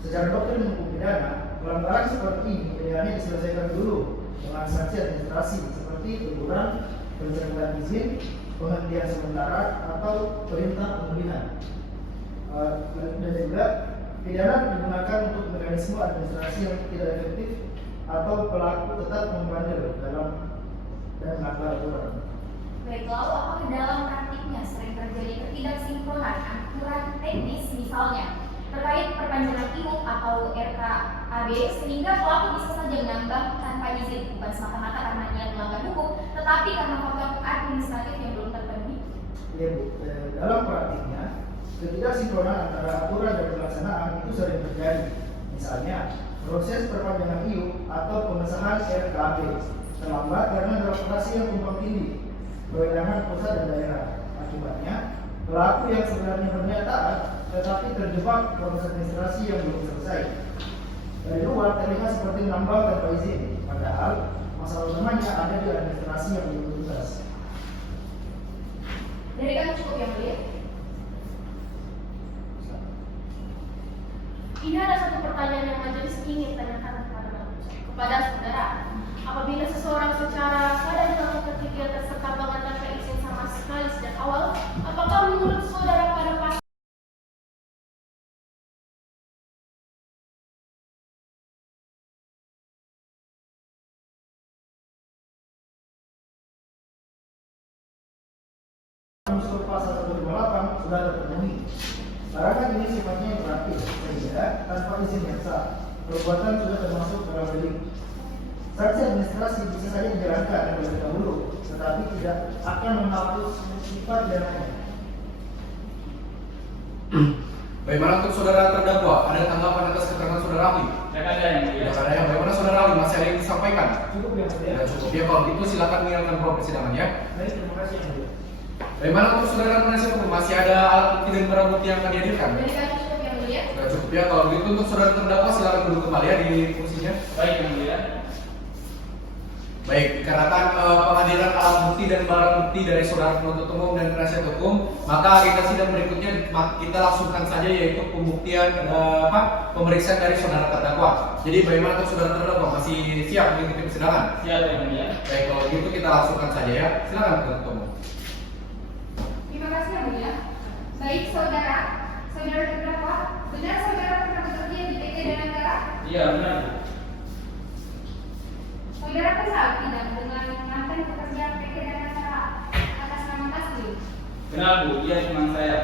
Secara doktrin hukum pidana, pelanggaran seperti ini idealnya diselesaikan dulu dengan sanksi administrasi seperti teguran, pencabutan izin, penghentian sementara, atau perintah pemulihan. Dan juga pidana digunakan untuk mekanisme administrasi yang tidak efektif atau pelaku tetap membandel dalam dan melanggar aturan. Baik, lalu apakah dalam praktiknya sering terjadi ketidaksinkronan aturan teknis misalnya terkait perpanjangan IUP atau RKAB sehingga pelaku bisa saja menambang tanpa izin bukan semata-mata karena niat melanggar hukum, tetapi karena faktor administratif yang belum terpenuhi? Ya Bu, dalam praktiknya ketidaksinkronan antara aturan dan pelaksanaan itu sering terjadi. Misalnya proses perpanjangan IUP atau pengesahan RKAB terlambat karena birokrasi yang tumpang tindih, kewenangan pusat dan daerah. Akibatnya, pelaku yang sebenarnya berniat taat tetapi terjebak proses administrasi yang belum selesai. Dari luar terlihat seperti menambang tanpa izin, padahal masalah utamanya ada di administrasi yang belum tuntas. Dari kami cukup yang mulia. Ini ada satu pertanyaan yang majelis ingin tanyakan kepada saudara. Apabila seseorang secara sadar melakukan kegiatan serta tanpa izin sama sekali sejak awal, apakah menurut saudara pada pasal unsur pasal 158 sudah terpenuhi? Larangan ini sifatnya imperatif, sehingga tanpa izin yang sah, perbuatan sudah termasuk dalam delik. Sanksi administrasi bisa saja dijalankan terlebih dahulu, tetapi tidak akan menghapus sifat pidananya. Bagaimana untuk saudara terdakwa? Ada tanggapan atas keterangan saudara ahli? Tidak ada yang mulia. Tidak ada yang. Bagaimana saudara ahli? Masih ada yang disampaikan? Cukup yang mulia. Ya, cukup. Ya, kalau gitu silakan meninggalkan ruang persidangan ya. Baik, terima kasih yang mulia. Bagaimana untuk saudara penasihat hukum? Masih ada alat bukti dan barang bukti yang akan dihadirkan? Dari kami cukup yang mulia. Sudah cukup ya. Kalau gitu untuk saudara terdakwa silakan duduk kembali ya di kursinya. Baik yang mulia. Baik, dikarenakan penghadiran alat bukti dan barang bukti dari saudara penuntut umum dan penasihat hukum, maka agenda sidang berikutnya kita langsungkan saja yaitu pembuktian pemeriksaan dari saudara terdakwa. Jadi bagaimana untuk saudara terdakwa masih siap mengikuti persidangan? Siap yang mulia. Baik, kalau gitu kita langsungkan saja ya. Silakan penuntut umum. Terima kasih yang mulia. Baik saudara terdakwa, benar saudara pernah bekerja di PT Danantara? Iya benar. Saudara kenal tidak dengan mantan pekerja PT Danantara atas nama Taslim? Kenal Bu, dia teman saya.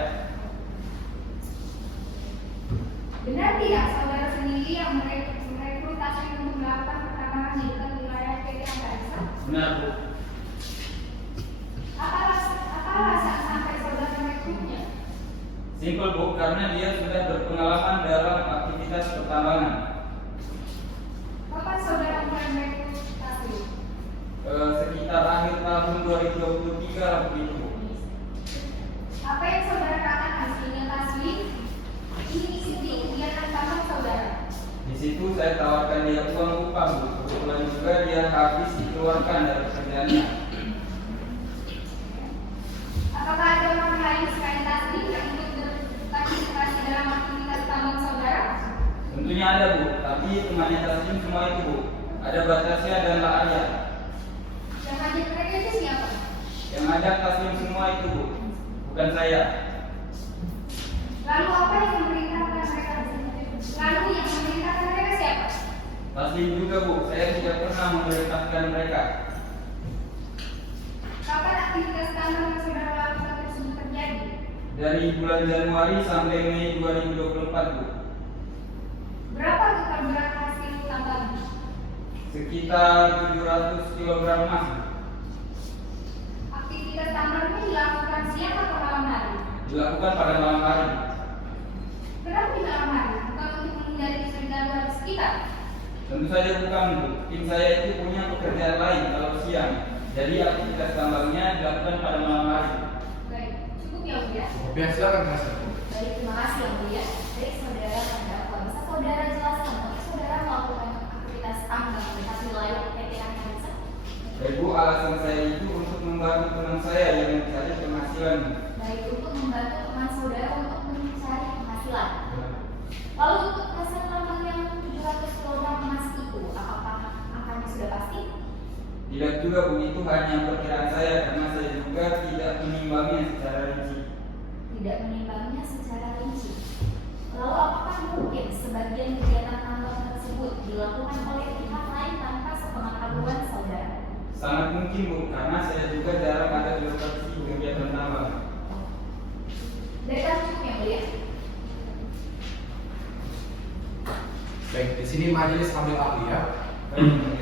Benar tidak saudara sendiri yang merekrut Taslim untuk melakukan pertambangan di dekat wilayah PT Antariksa? Benar Bu. Apa alasan sampai saudara merekrutnya? Simpel Bu, karena dia sudah berpengalaman dalam aktivitas pertambangan. Kapan saudara mulai merekrut Taslim? Sekitar akhir tahun 2023 begitu. Apa yang saudara katakan sehingga Taslim ini sedih dia situ saya tawarkan dia uang upah, Bu. Kebetulan juga dia habis dikeluarkan dari pekerjaannya. Apakah ada orang lain selain Taslim yang ikut berpartisipasi dalam aktivitas tambang saudara? Tentunya ada, Bu, tapi temannya Taslim semua itu, Bu. Ada Batasya dan La'aya. Yang ngajak mereka itu siapa? Yang ada Taslim semua itu, Bu, bukan saya. Lalu apa yang memerintahkan mereka? Lalu yang memerintahkan mereka siapa? Taslim juga, Bu, saya tidak pernah memerintahkan mereka. Kapan aktivitas tambang yang saudara lakukan tersebut terjadi? Dari bulan Januari sampai Mei 2024, Bu. Berapa total berat hasil tambang? Sekitar 700 kg emas, Bu. Aktivitas tambang ini dilakukan siang atau malam hari? Dilakukan pada malam hari. Kenapa di malam hari? Bukan untuk menghindari kecurigaan warga sekitar? Tentu saja bukan, Bu. Tim saya itu punya pekerjaan lain kalau siang. Jadi aktivitas tambangnya dilakukan pada malam hari. Baik, cukup ya Buya. Cukup ya, silakan penasihat hukum. Baik, terima kasih yang mulia. Baik, saudara terdakwa, bisa saudara jelaskan bagaimana saudara melakukan aktivitas tambang di wilayah PT Antariksa? Ibu, alasan saya itu untuk membantu teman saya yang mencari penghasilan. Baik, untuk membantu teman saudara untuk mencari penghasilan. Lalu untuk hasil tambang yang 700 kg emas itu, apakah angkanya sudah pasti? Tidak juga, Bu, itu hanya perkiraan saya karena saya juga tidak menimbangnya secara rinci. Tidak menimbangnya secara rinci. Lalu apakah mungkin sebagian kegiatan tambang tersebut dilakukan oleh pihak lain tanpa sepengetahuan saudara? Sangat mungkin, Bu, karena saya juga jarang ada di lokasi kegiatan tambang. Baiklah, cukup ya mulia. Baik, di sini majelis ambil ahli ya.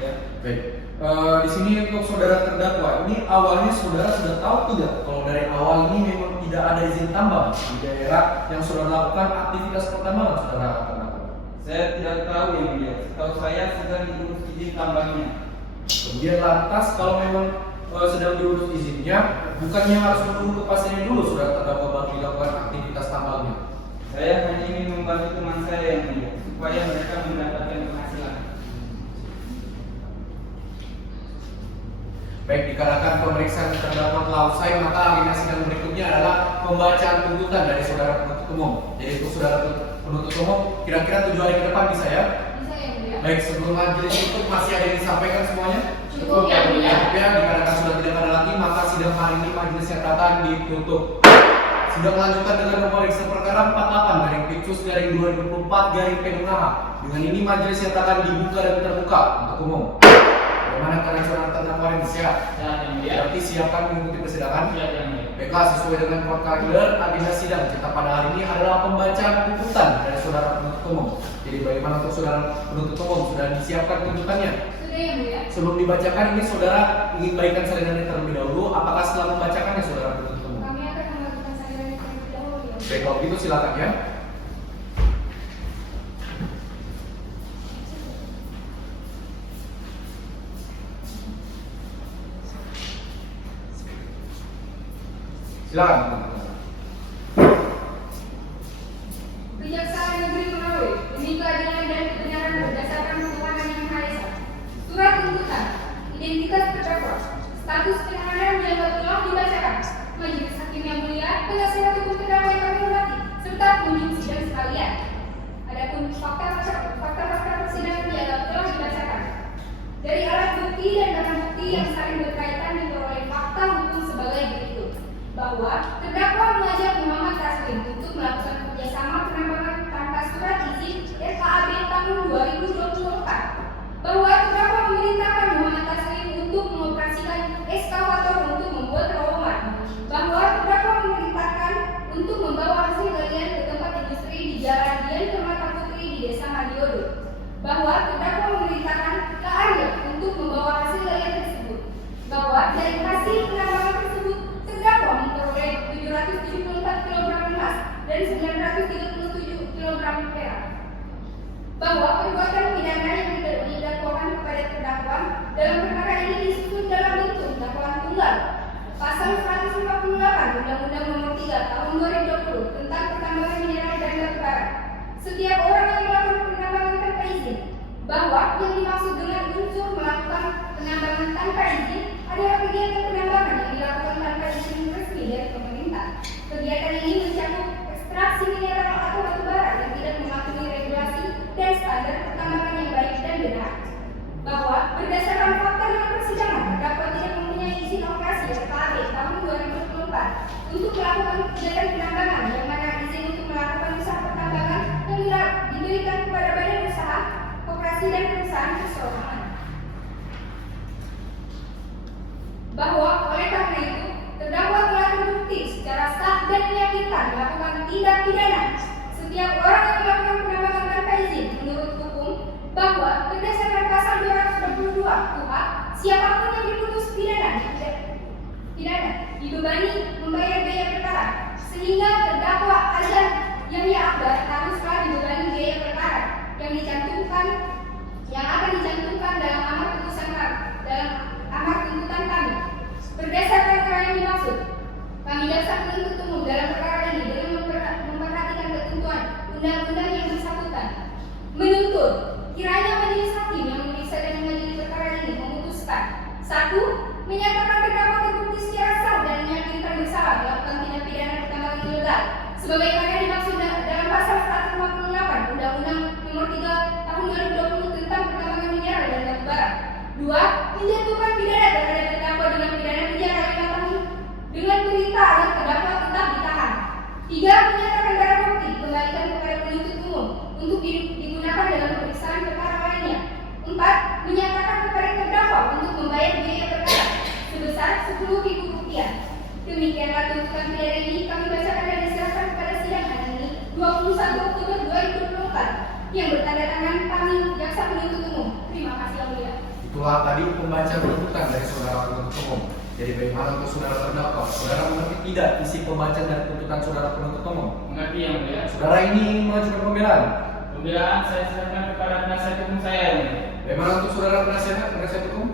Ya. Baik. Di sini untuk saudara terdakwa, ini awalnya saudara sudah tahu tidak kalau dari awal ini memang tidak ada izin tambang di daerah yang saudara lakukan aktivitas pertambangan saudara terdakwa? Saya tidak tahu yang mulia. Setahu saya sedang diurus izin tambangnya. Kemudian lantas kalau memang sedang diurus izinnya, bukannya harus menunggu kepastian dulu saudara terdakwa baru dilakukan aktivitas tambangnya? Saya hanya ingin membantu teman saya yang mulia supaya mereka mendapatkan penghasilan. Baik, dikarenakan pemeriksaan terdakwa telah usai, maka agenda sidang berikutnya adalah pembacaan tuntutan dari saudara penuntut umum. Jadi untuk saudara penuntut umum, kira-kira 7 hari ke depan bisa ya? Bisa ya Buya? Baik, sebelum majelis tutup masih ada yang disampaikan semuanya? Cukup ya Buya. Ya, dikarenakan sudah tidak ada lagi, maka sidang hari ini majelis nyatakan ditutup. Sidang lanjutan dengan memeriksa perkara 48/Picus/2024/PNH. Dengan ini majelis nyatakan dibuka dan terbuka untuk umum. Bagaimana kalian saudara terdakwa yang siap? Berarti siapkan mengikuti persidangan? Baiklah, sesuai dengan prosedur agenda sidang kita pada hari ini adalah pembacaan tuntutan dari saudara penuntut umum. Jadi bagaimana untuk saudara penuntut umum? Sudah disiapkan tuntutannya? Sudah ya Buya? Sebelum dibacakan ini saudara ingin baikkan salinannya terlebih dahulu. Apakah setelah membacakannya saudara penuntut umum? Kami akan melakukan salinan terlebih dahulu ya. Baik, kalau gitu silakan ya. Silakan. Kejaksaan Negeri Merawi demi keadilan dan kebenaran berdasarkan Tuhan Yang Maha Esa. Surat tuntutan, identitas terdakwa, status penahanan yang telah dibacakan. Majelis Hakim yang mulia, penasihat hukum terdakwa yang kami hormati, serta pengunjung sidang sekalian. Adapun fakta persidangan dianggap telah dibacakan. Dari alat bukti dan barang bukti yang saling berkaitan diperoleh fakta hukum sebagai berikut. Bahwa terdakwa mengajak Muhammad Taslim untuk melakukan kerjasama penambangan tanpa surat izin FKAB tahun 2024. Bahwa terdakwa memerintahkan Muhammad Taslim untuk mengoperasikan eskavator untuk membuat terowongan. Bahwa terdakwa memerintahkan untuk membawa hasil galian ke tempat industri di Jalan Dian Permata Putri di Desa Madiodo. Bahwa terdakwa memerintahkan ke Arya untuk membawa hasil galian tersebut. Bahwa dari hasil penambangan tersebut terdakwa memperoleh 774 kg emas dan 937 kg perak. Bahwa perbuatan pidana yang didakwakan kepada terdakwa dalam perkara ini disusun dalam bentuk dakwaan tunggal. Pasal 148 Undang-Undang Nomor 3 Tahun 2020 tentang pertambangan mineral dan batu bara. Setiap orang yang melakukan penambangan tanpa izin bahwa yang dimaksud dengan unsur melakukan penambangan tanpa izin adalah kegiatan penambangan yang dilakukan tanpa izin resmi dari pemerintah. Kegiatan ini mencakup ekstraksi mineral atau batu bara yang tidak mematuhi regulasi dan standar pertambangan yang baik dan benar. Bahwa berdasarkan fakta dalam persidangan, terdakwa tidak mempunyai izin operasi LKAB tahun 2024 untuk melakukan kegiatan penambangan, yang mana izin untuk melakukan usaha pertambangan yang diberikan kepada badan usaha, koperasi dan perusahaan perseorangan. Bahwa oleh karena itu, terdakwa telah terbukti secara sah dan meyakinkan melakukan tindak pidana setiap orang yang melakukan penambangan tanpa izin menurut hukum, bahwa berdasarkan pasal 222 KUHP, siapapun yang diputus pidana dibebani membayar biaya perkara, sehingga terdakwa Azan Yahya Akbar haruslah dibebani biaya perkara yang akan dicantumkan dalam amar tuntutan kami. Berdasarkan perkara yang dimaksud, kami jaksa penuntut umum dalam perkara ini dengan memperhatikan ketentuan undang-undang yang bersangkutan menuntut kiranya majelis hakim yang memeriksa dan mengadili perkara ini memutuskan: 1. Menyatakan terdakwa terbukti secara sah dan meyakinkan bersalah melakukan tindak pidana pertambangan ilegal sebagaimana dimaksud dalam pasal 158 Undang-Undang Nomor 3 Tahun 2020 tentang pertambangan mineral dan batu bara. 2. Menjatuhkan pidana terhadap terdakwa dengan pidana penjara 5 tahun dengan perintah agar terdakwa tetap ditahan. 3. Menyatakan barang bukti dikembalikan kepada penuntut umum untuk digunakan dalam pemeriksaan perkara lainnya. 4. Menyatakan kepada terdakwa untuk membayar biaya perkara sebesar Rp10.000. Demikianlah tuntutan pidana ini kami bacakan dan diserahkan kepada sidang hari ini 21 Oktober 2024 yang bertanda tangan kami jaksa penuntut umum. Terima kasih yang mulia. Itulah tadi pembacaan tuntutan dari saudara penuntut umum. Jadi bagaimana untuk saudara terdakwa? Saudara mengerti tidak isi pembacaan dari tuntutan saudara penuntut umum? Mengerti yang mulia. Saudara ini ingin mengajukan pembelaan. Pembelaan saya serahkan kepada penasihat hukum saya. Bagaimana untuk saudara penasihat hukum?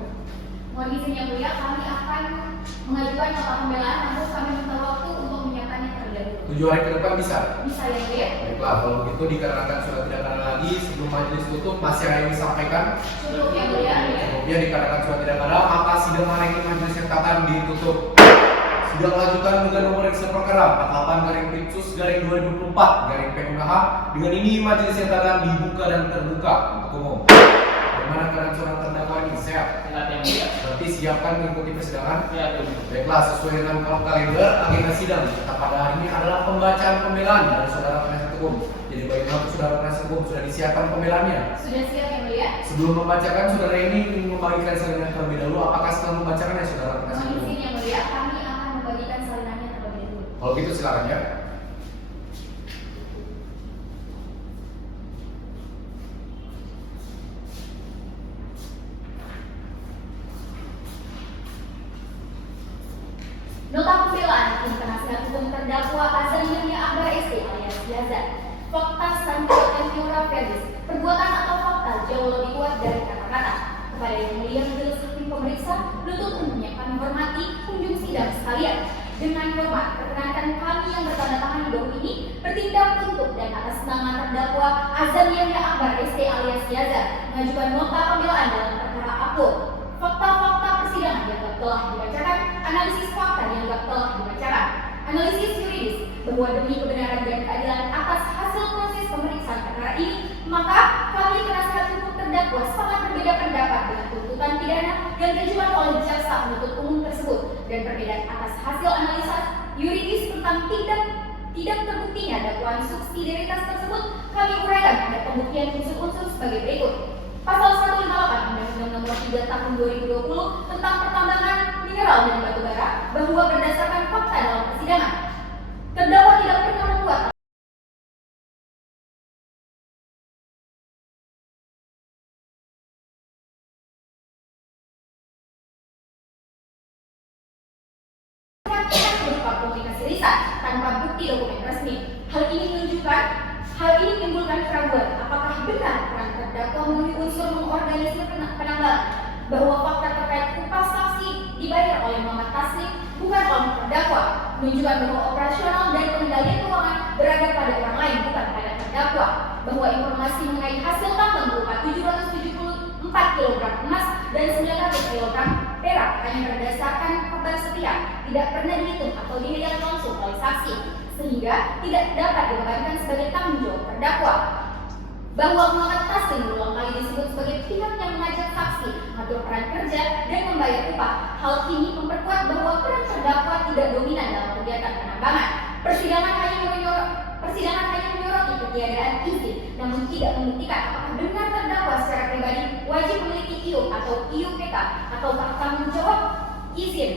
Mohon izin yang mulia, kami akan mengajukan nota pembelaan, namun kami minta waktu untuk menyiapkannya terlebih dahulu. 7 hari ke depan bisa? Bisa yang mulia? Baiklah, kalau begitu dikarenakan sudah tidak ada lagi sebelum majelis tutup masih ada yang disampaikan. Cukup yang mulia. Kemudian dikarenakan sudah tidak ada, maka sidang hari ini majelis nyatakan ditutup. Sidang lanjutan dengan nomor register perkara 48/Pritsus/2024/PUNH. Dengan ini majelis nyatakan dibuka dan terbuka untuk umum. Bagaimana keadaan seorang terdakwa ini? Sehat? Sehat yang mulia. Berarti siapkan mengikuti persidangan. Sehat yang mulia. Baiklah, sesuai dengan kalender agenda sidang kita pada hari ini adalah pembacaan pembelaan dari saudara penasihat hukum. Jadi bagaimana saudara penasihat hukum sudah disiapkan pembelaannya? Sudah siap yang mulia? Sebelum membacakan, saudara ini ingin membagikan salinan terlebih dahulu. Apakah setelah membacakan ya saudara penasihat Mohon hukum? izin yang mulia, kami akan membagikan salinannya terlebih dahulu. Kalau gitu silakan ya. Nota pembelaan tim penasihat hukum terdakwa Azan Yahya Akbar ST alias Yazan. Fakta Sandro Enfiora Ferdis. Perbuatan atau fakta jauh lebih kuat dari kata-kata. Kepada yang mulia majelis hakim pemeriksa, penuntut umumnya kami hormati kunjung sidang sekalian. Dengan hormat, perkenankan kami yang bertanda tangan di bawah ini bertindak untuk dan atas nama terdakwa Azan Yahya Akbar ST alias Yazan mengajukan nota pembelaan dalam perkara upload. Fakta-fakta persidangan yang telah dibacakan, analisis fakta yang telah dibacakan, analisis yuridis bahwa demi kebenaran dan keadilan atas hasil proses pemeriksaan perkara ini, maka kami penasihat hukum terdakwa sangat berbeda pendapat dengan tuntutan pidana yang diajukan oleh jaksa penuntut umum tersebut dan perbedaan atas hasil analisa yuridis tentang tidak terbuktinya dakwaan subsidiaritas tersebut kami uraikan pada pembuktian unsur-unsur sebagai berikut. Pasal 158 Undang-Undang Nomor 3 Tahun 2020 tentang pertambangan mineral dan batu bara bahwa berdasarkan fakta dalam persidangan, terdakwa tidak pernah membuat berupa publikasi riset tanpa bukti dokumen resmi. Hal ini menimbulkan keraguan apakah benar peran terdakwa memenuhi unsur mengorganisir penambangan, bahwa fakta terkait upah saksi dibayar oleh Muhammad Taslim bukan oleh terdakwa, menunjukkan bahwa operasional dan pengendalian keuangan berada pada orang lain bukan pada terdakwa. bahwa informasi mengenai hasil tambang berupa 774 kg emas dan 900 kg perak hanya berdasarkan kabar sepihak, tidak pernah dihitung atau dilihat langsung oleh saksi, sehingga tidak dapat dibebankan sebagai tanggung jawab terdakwa. Bahwa Muhammad Taslim berulang kali disebut sebagai pihak yang mengajak saksi, mengatur peran kerja, dan membayar upah. Hal ini memperkuat bahwa peran terdakwa tidak dominan dalam kegiatan penambangan. Persidangan hanya menyoroti ketiadaan izin, namun tidak membuktikan apakah benar terdakwa secara pribadi wajib memiliki IUP atau IUPK atau tanggung jawab izin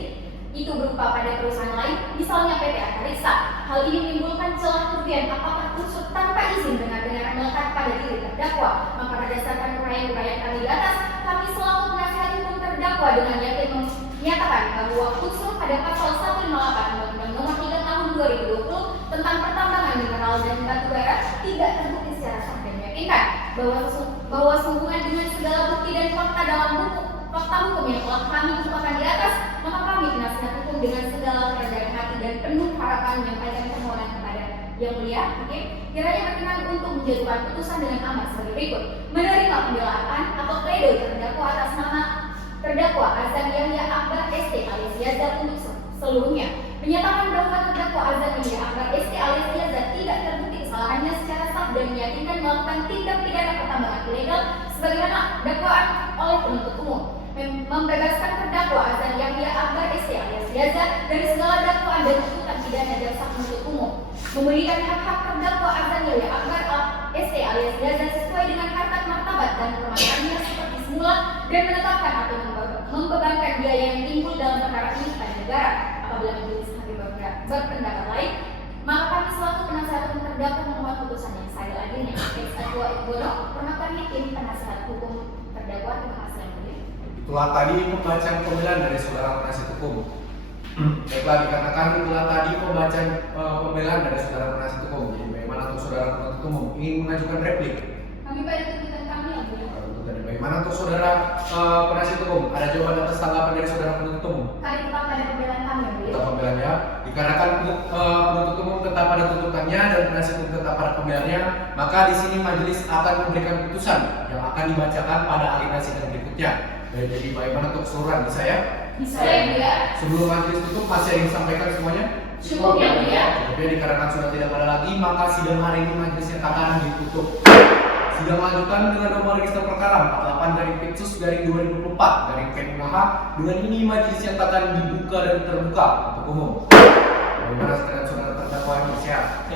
itu berupa pada perusahaan lain, misalnya PT Antariksa. Hal ini menimbulkan celah kerugian apakah unsur tanpa izin benar-benar melekat pada diri terdakwa. Maka berdasarkan uraian-uraian kami di atas, kami selaku penasihat hukum terdakwa dengan yakin menyatakan bahwa unsur pada pasal 158 Undang-Undang Nomor 3 Tahun 2020 tentang pertambangan mineral dan batu bara tidak terbukti secara sah dan meyakinkan bahwa sehubungan dengan segala bukti dan fakta dalam fakta hukum yang telah kami kemukakan di atas, maka kami penasihat hukum dengan segala kerendahan hati dan penuh harapan menyampaikan permohonan kepada Yang Mulia Hakim kiranya berkenan untuk menjatuhkan putusan dengan amat sebagai berikut: menerima pembelaan atau pledoi terdakwa atas nama terdakwa Azan Yahya Akbar ST alias Yazid untuk seluruhnya, menyatakan bahwa terdakwa Azan Yahya Akbar ST alias Yazid tidak terbukti kesalahannya secara sah dan meyakinkan melakukan tindak pidana pertambangan ilegal sebagaimana dakwaan oleh penuntut umum, membebaskan terdakwa Azan Yahya Akbar ST alias Yazid dari segala dakwaan dan tuntutan pidana jaksa penuntut umum, memberikan hak-hak terdakwa Azan Yahya Akbar ST alias Yazid sesuai dengan harkat martabat dan kehormatannya seperti semula dan menetapkan atau membebankan biaya yang timbul dalam perkara ini pada negara. Apabila majelis hakim berpendapat lain, maka kami selaku penasihat hukum terdakwa memohon putusan yang seadil adilnya. Ex Atua Iqbono, Permakamih Tim Penasihat Hukum Terdakwa. Terima kasih yang mulia. Itulah tadi pembacaan pembelaan dari saudara penasihat hukum. Baiklah, dikatakan itulah tadi pembacaan pembelaan dari saudara penasihat hukum. Jadi bagaimana untuk saudara penuntut umum ingin mengajukan replik? Kami pada tuntutan kami yang mulia. Bagaimana untuk saudara penasihat hukum? Ada jawaban atas tanggapan dari saudara penuntut umum? Kami tetap pada pembelaan kami yang mulia. Tetap pembelaannya. Dikarenakan penuntut umum tetap pada tuntutannya dan penasihat hukum tetap pada pembelaannya, maka di sini majelis akan memberikan putusan yang akan dibacakan pada agenda sidang berikutnya. Jadi bagaimana untuk keseluruhan? Bisa ya? Bisa ya mulia. Sebelum majelis tutup masih ada yang disampaikan semuanya? Cukup ya mulia. Oke, dikarenakan sudah tidak ada lagi, maka sidang hari ini majelisnya akan ditutup. Sidang lanjutan dengan nomor register perkara 48/Pitsus/2024/PMH. Dengan ini majelis yang akan dibuka dan terbuka untuk umum. Bagaimana sekalian saudara terdakwa ini siap?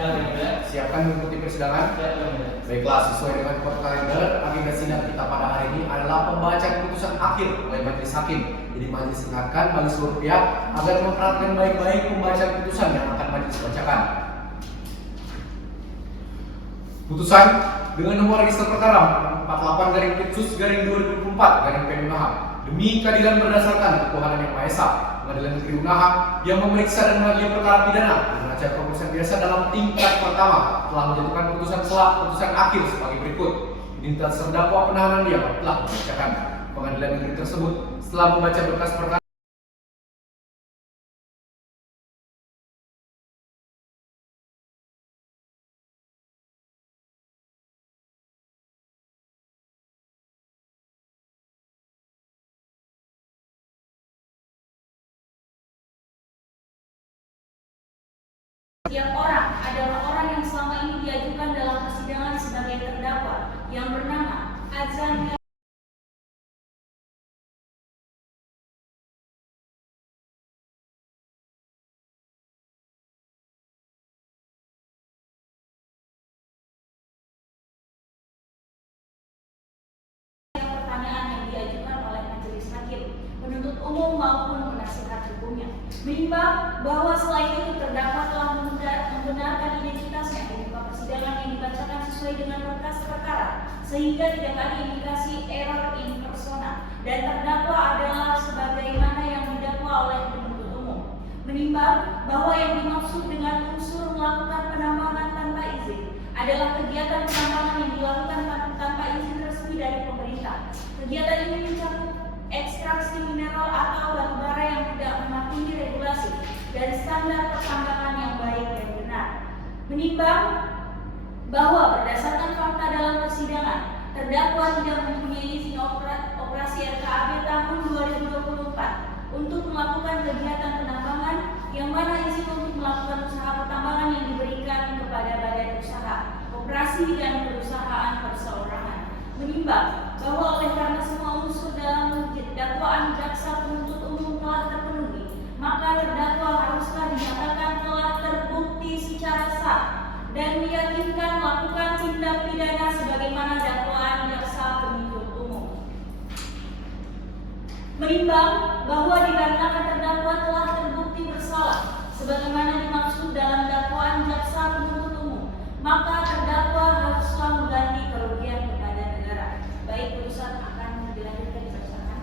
Siapkan mengikuti persidangan? Baiklah, sesuai dengan protokol kalender, agenda sidang kita pada hari ini adalah pembacaan putusan akhir oleh majelis hakim. Jadi majelis ingatkan bagi seluruh pihak agar memperhatikan baik-baik pembacaan putusan yang akan majelis bacakan. Putusan dengan nomor register perkara 48/Pitsus/2024/PMH. Demi keadilan berdasarkan ketuhanan yang Maha Esa, Pengadilan Negeri Unaha yang memeriksa dan mengadili perkara pidana dengan acara pemeriksaan biasa dalam tingkat pertama telah menjatuhkan putusan akhir sebagai berikut. Identitas terdakwa penahanan yang telah dibacakan. Pengadilan negeri tersebut setelah membaca berkas perkara Setiap orang adalah orang yang selama ini diajukan dalam persidangan sebagai terdakwa yang bernama Azan pertanyaan yang diajukan oleh majelis hakim, penuntut umum maupun penasihat hukumnya, menimbang bahwa selain itu terdakwa telah membenarkan identitasnya di muka persidangan yang dibacakan sesuai dengan berkas perkara, sehingga tidak ada indikasi error in persona, dan terdakwa adalah sebagaimana yang didakwa oleh penuntut umum. Menimbang bahwa yang dimaksud dengan unsur melakukan penambangan tanpa izin adalah kegiatan penambangan yang dilakukan tanpa izin resmi dari pemerintah. Kegiatan ini mencakup ekstraksi mineral atau batu bara yang tidak mematuhi regulasi dan standar pertambangan yang baik dan benar. Menimbang bahwa berdasarkan fakta dalam persidangan, terdakwa tidak mempunyai izin operasi RKAB tahun 2024 untuk melakukan kegiatan penambangan, yang mana izin untuk melakukan usaha pertambangan yang diberikan kepada badan usaha, operasi dan perusahaan perseorangan. Menimbang bahwa oleh karena semua unsur dalam dakwaan jaksa penuntut umum telah terpenuhi, maka terdakwa haruslah dinyatakan telah terbukti secara sah dan meyakinkan melakukan tindak pidana sebagaimana dakwaan jaksa penuntut umum. Menimbang bahwa dikarenakan terdakwa telah terbukti bersalah sebagaimana dimaksud dalam dakwaan jaksa penuntut umum, maka terdakwa haruslah mengganti kerugian kepada negara. Baik, putusan akan dilanjutkan dibacakan.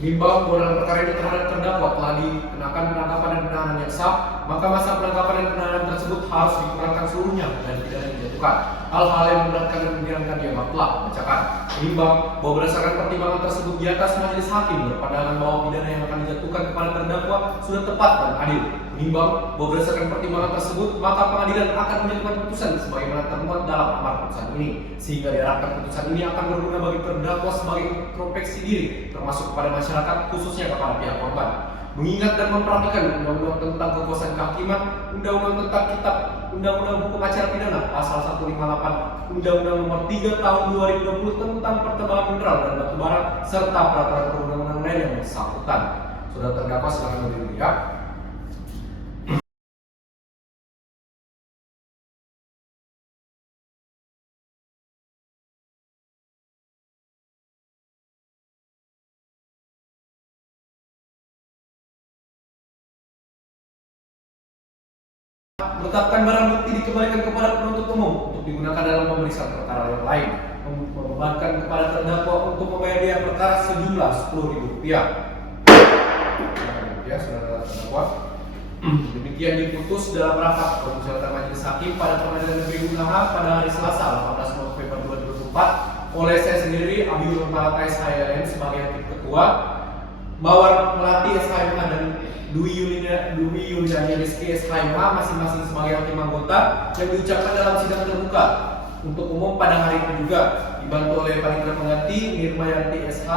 Menimbang bahwa dalam perkara ini terhadap terdakwa telah dikenakan penangkapan dan penahanan yang sah, maka masa penangkapan dan penahanan tersebut harus dikurangkan seluruhnya dan tidak dijatuhkan hal-hal yang memberatkan dan menghilangkan dianggap telah membacakan. Menimbang bahwa berdasarkan pertimbangan tersebut di atas, majelis hakim berpandangan bahwa pidana yang akan dijatuhkan kepada terdakwa sudah tepat dan adil. Menimbang bahwa berdasarkan pertimbangan tersebut, maka pengadilan akan menjatuhkan putusan sebagaimana termuat dalam amar putusan ini, sehingga diharapkan putusan ini akan berguna bagi terdakwa sebagai introspeksi diri, termasuk kepada masyarakat, khususnya kepada pihak korban. Mengingat dan memperhatikan Undang-Undang tentang Kekuasaan Kehakiman, Undang-Undang tentang Kitab Undang-Undang Hukum Acara Pidana, Pasal 158, Undang-Undang Nomor 3 Tahun 2020 tentang Pertambangan Mineral dan Batubara, serta peraturan perundang-undangan lain yang bersangkutan. Saudara terdakwa silakan berdiri ya. Menetapkan barang bukti dikembalikan kepada penuntut umum untuk digunakan dalam pemeriksaan perkara yang lain, membebankan kepada terdakwa untuk membayar biaya perkara sejumlah Rp10.000. Ya, saudara terdakwa. Demikian diputus dalam rapat permusyawaratan majelis hakim pada Pengadilan Negeri Unaha pada hari Selasa 18 November 2024 oleh saya sendiri, Abiul Malakai SHM sebagai hakim ketua, Mawar Melati SHMH dan Dwi Yulidani Rizky SHMH masing-masing sebagai hakim anggota yang diucapkan dalam sidang terbuka untuk umum pada hari ini juga, dibantu oleh Panitera Pengganti Nirmayanti SH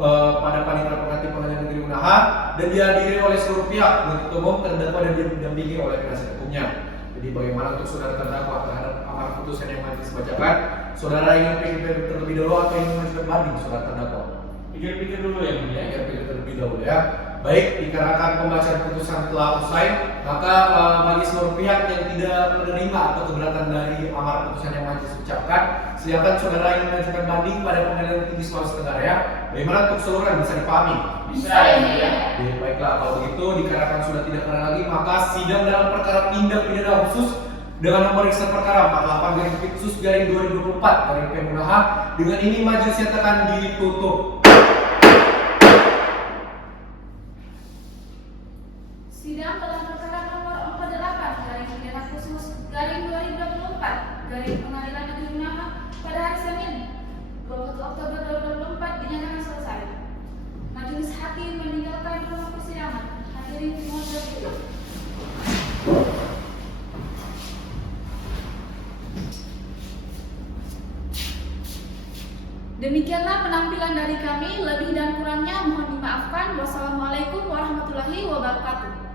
pada Panitera Pengganti Pengadilan Negeri Unaha, dan dihadiri oleh seluruh pihak, penuntut umum, terdakwa, dan didampingi oleh penasihat hukumnya. Jadi bagaimana untuk saudara terdakwa terhadap amar putusan yang majelis bacakan? Saudara ingin pikir terlebih dahulu atau ingin mengajukan banding saudara terdakwa? Pikir-pikir dulu ya, Pikir terlebih dahulu ya. Baik, dikarenakan pembacaan putusan telah usai, maka bagi seluruh pihak yang tidak menerima atau keberatan dari amar putusan yang majelis ucapkan, silakan saudara yang mengajukan banding pada Pengadilan Tinggi Sulawesi Tenggara ya. Bagaimana untuk keseluruhan bisa dipahami? Bisa ya. Baiklah, kalau begitu dikarenakan sudah tidak pernah lagi, maka sidang dalam perkara tindak pidana khusus dengan memeriksa perkara 48/2024 Unaha dengan ini majelis nyatakan ditutup. Sidang dalam perkara nomor 48/2024 Pengadilan Negeri Unaha pada hari Senin 20 Oktober 2024 dinyatakan selesai. Majelis hakim meninggalkan ruang persidangan. Hadirin dimohon berdiri. Demikianlah penampilan dari kami. Lebih dan kurangnya mohon dimaafkan. Wassalamualaikum warahmatullahi wabarakatuh.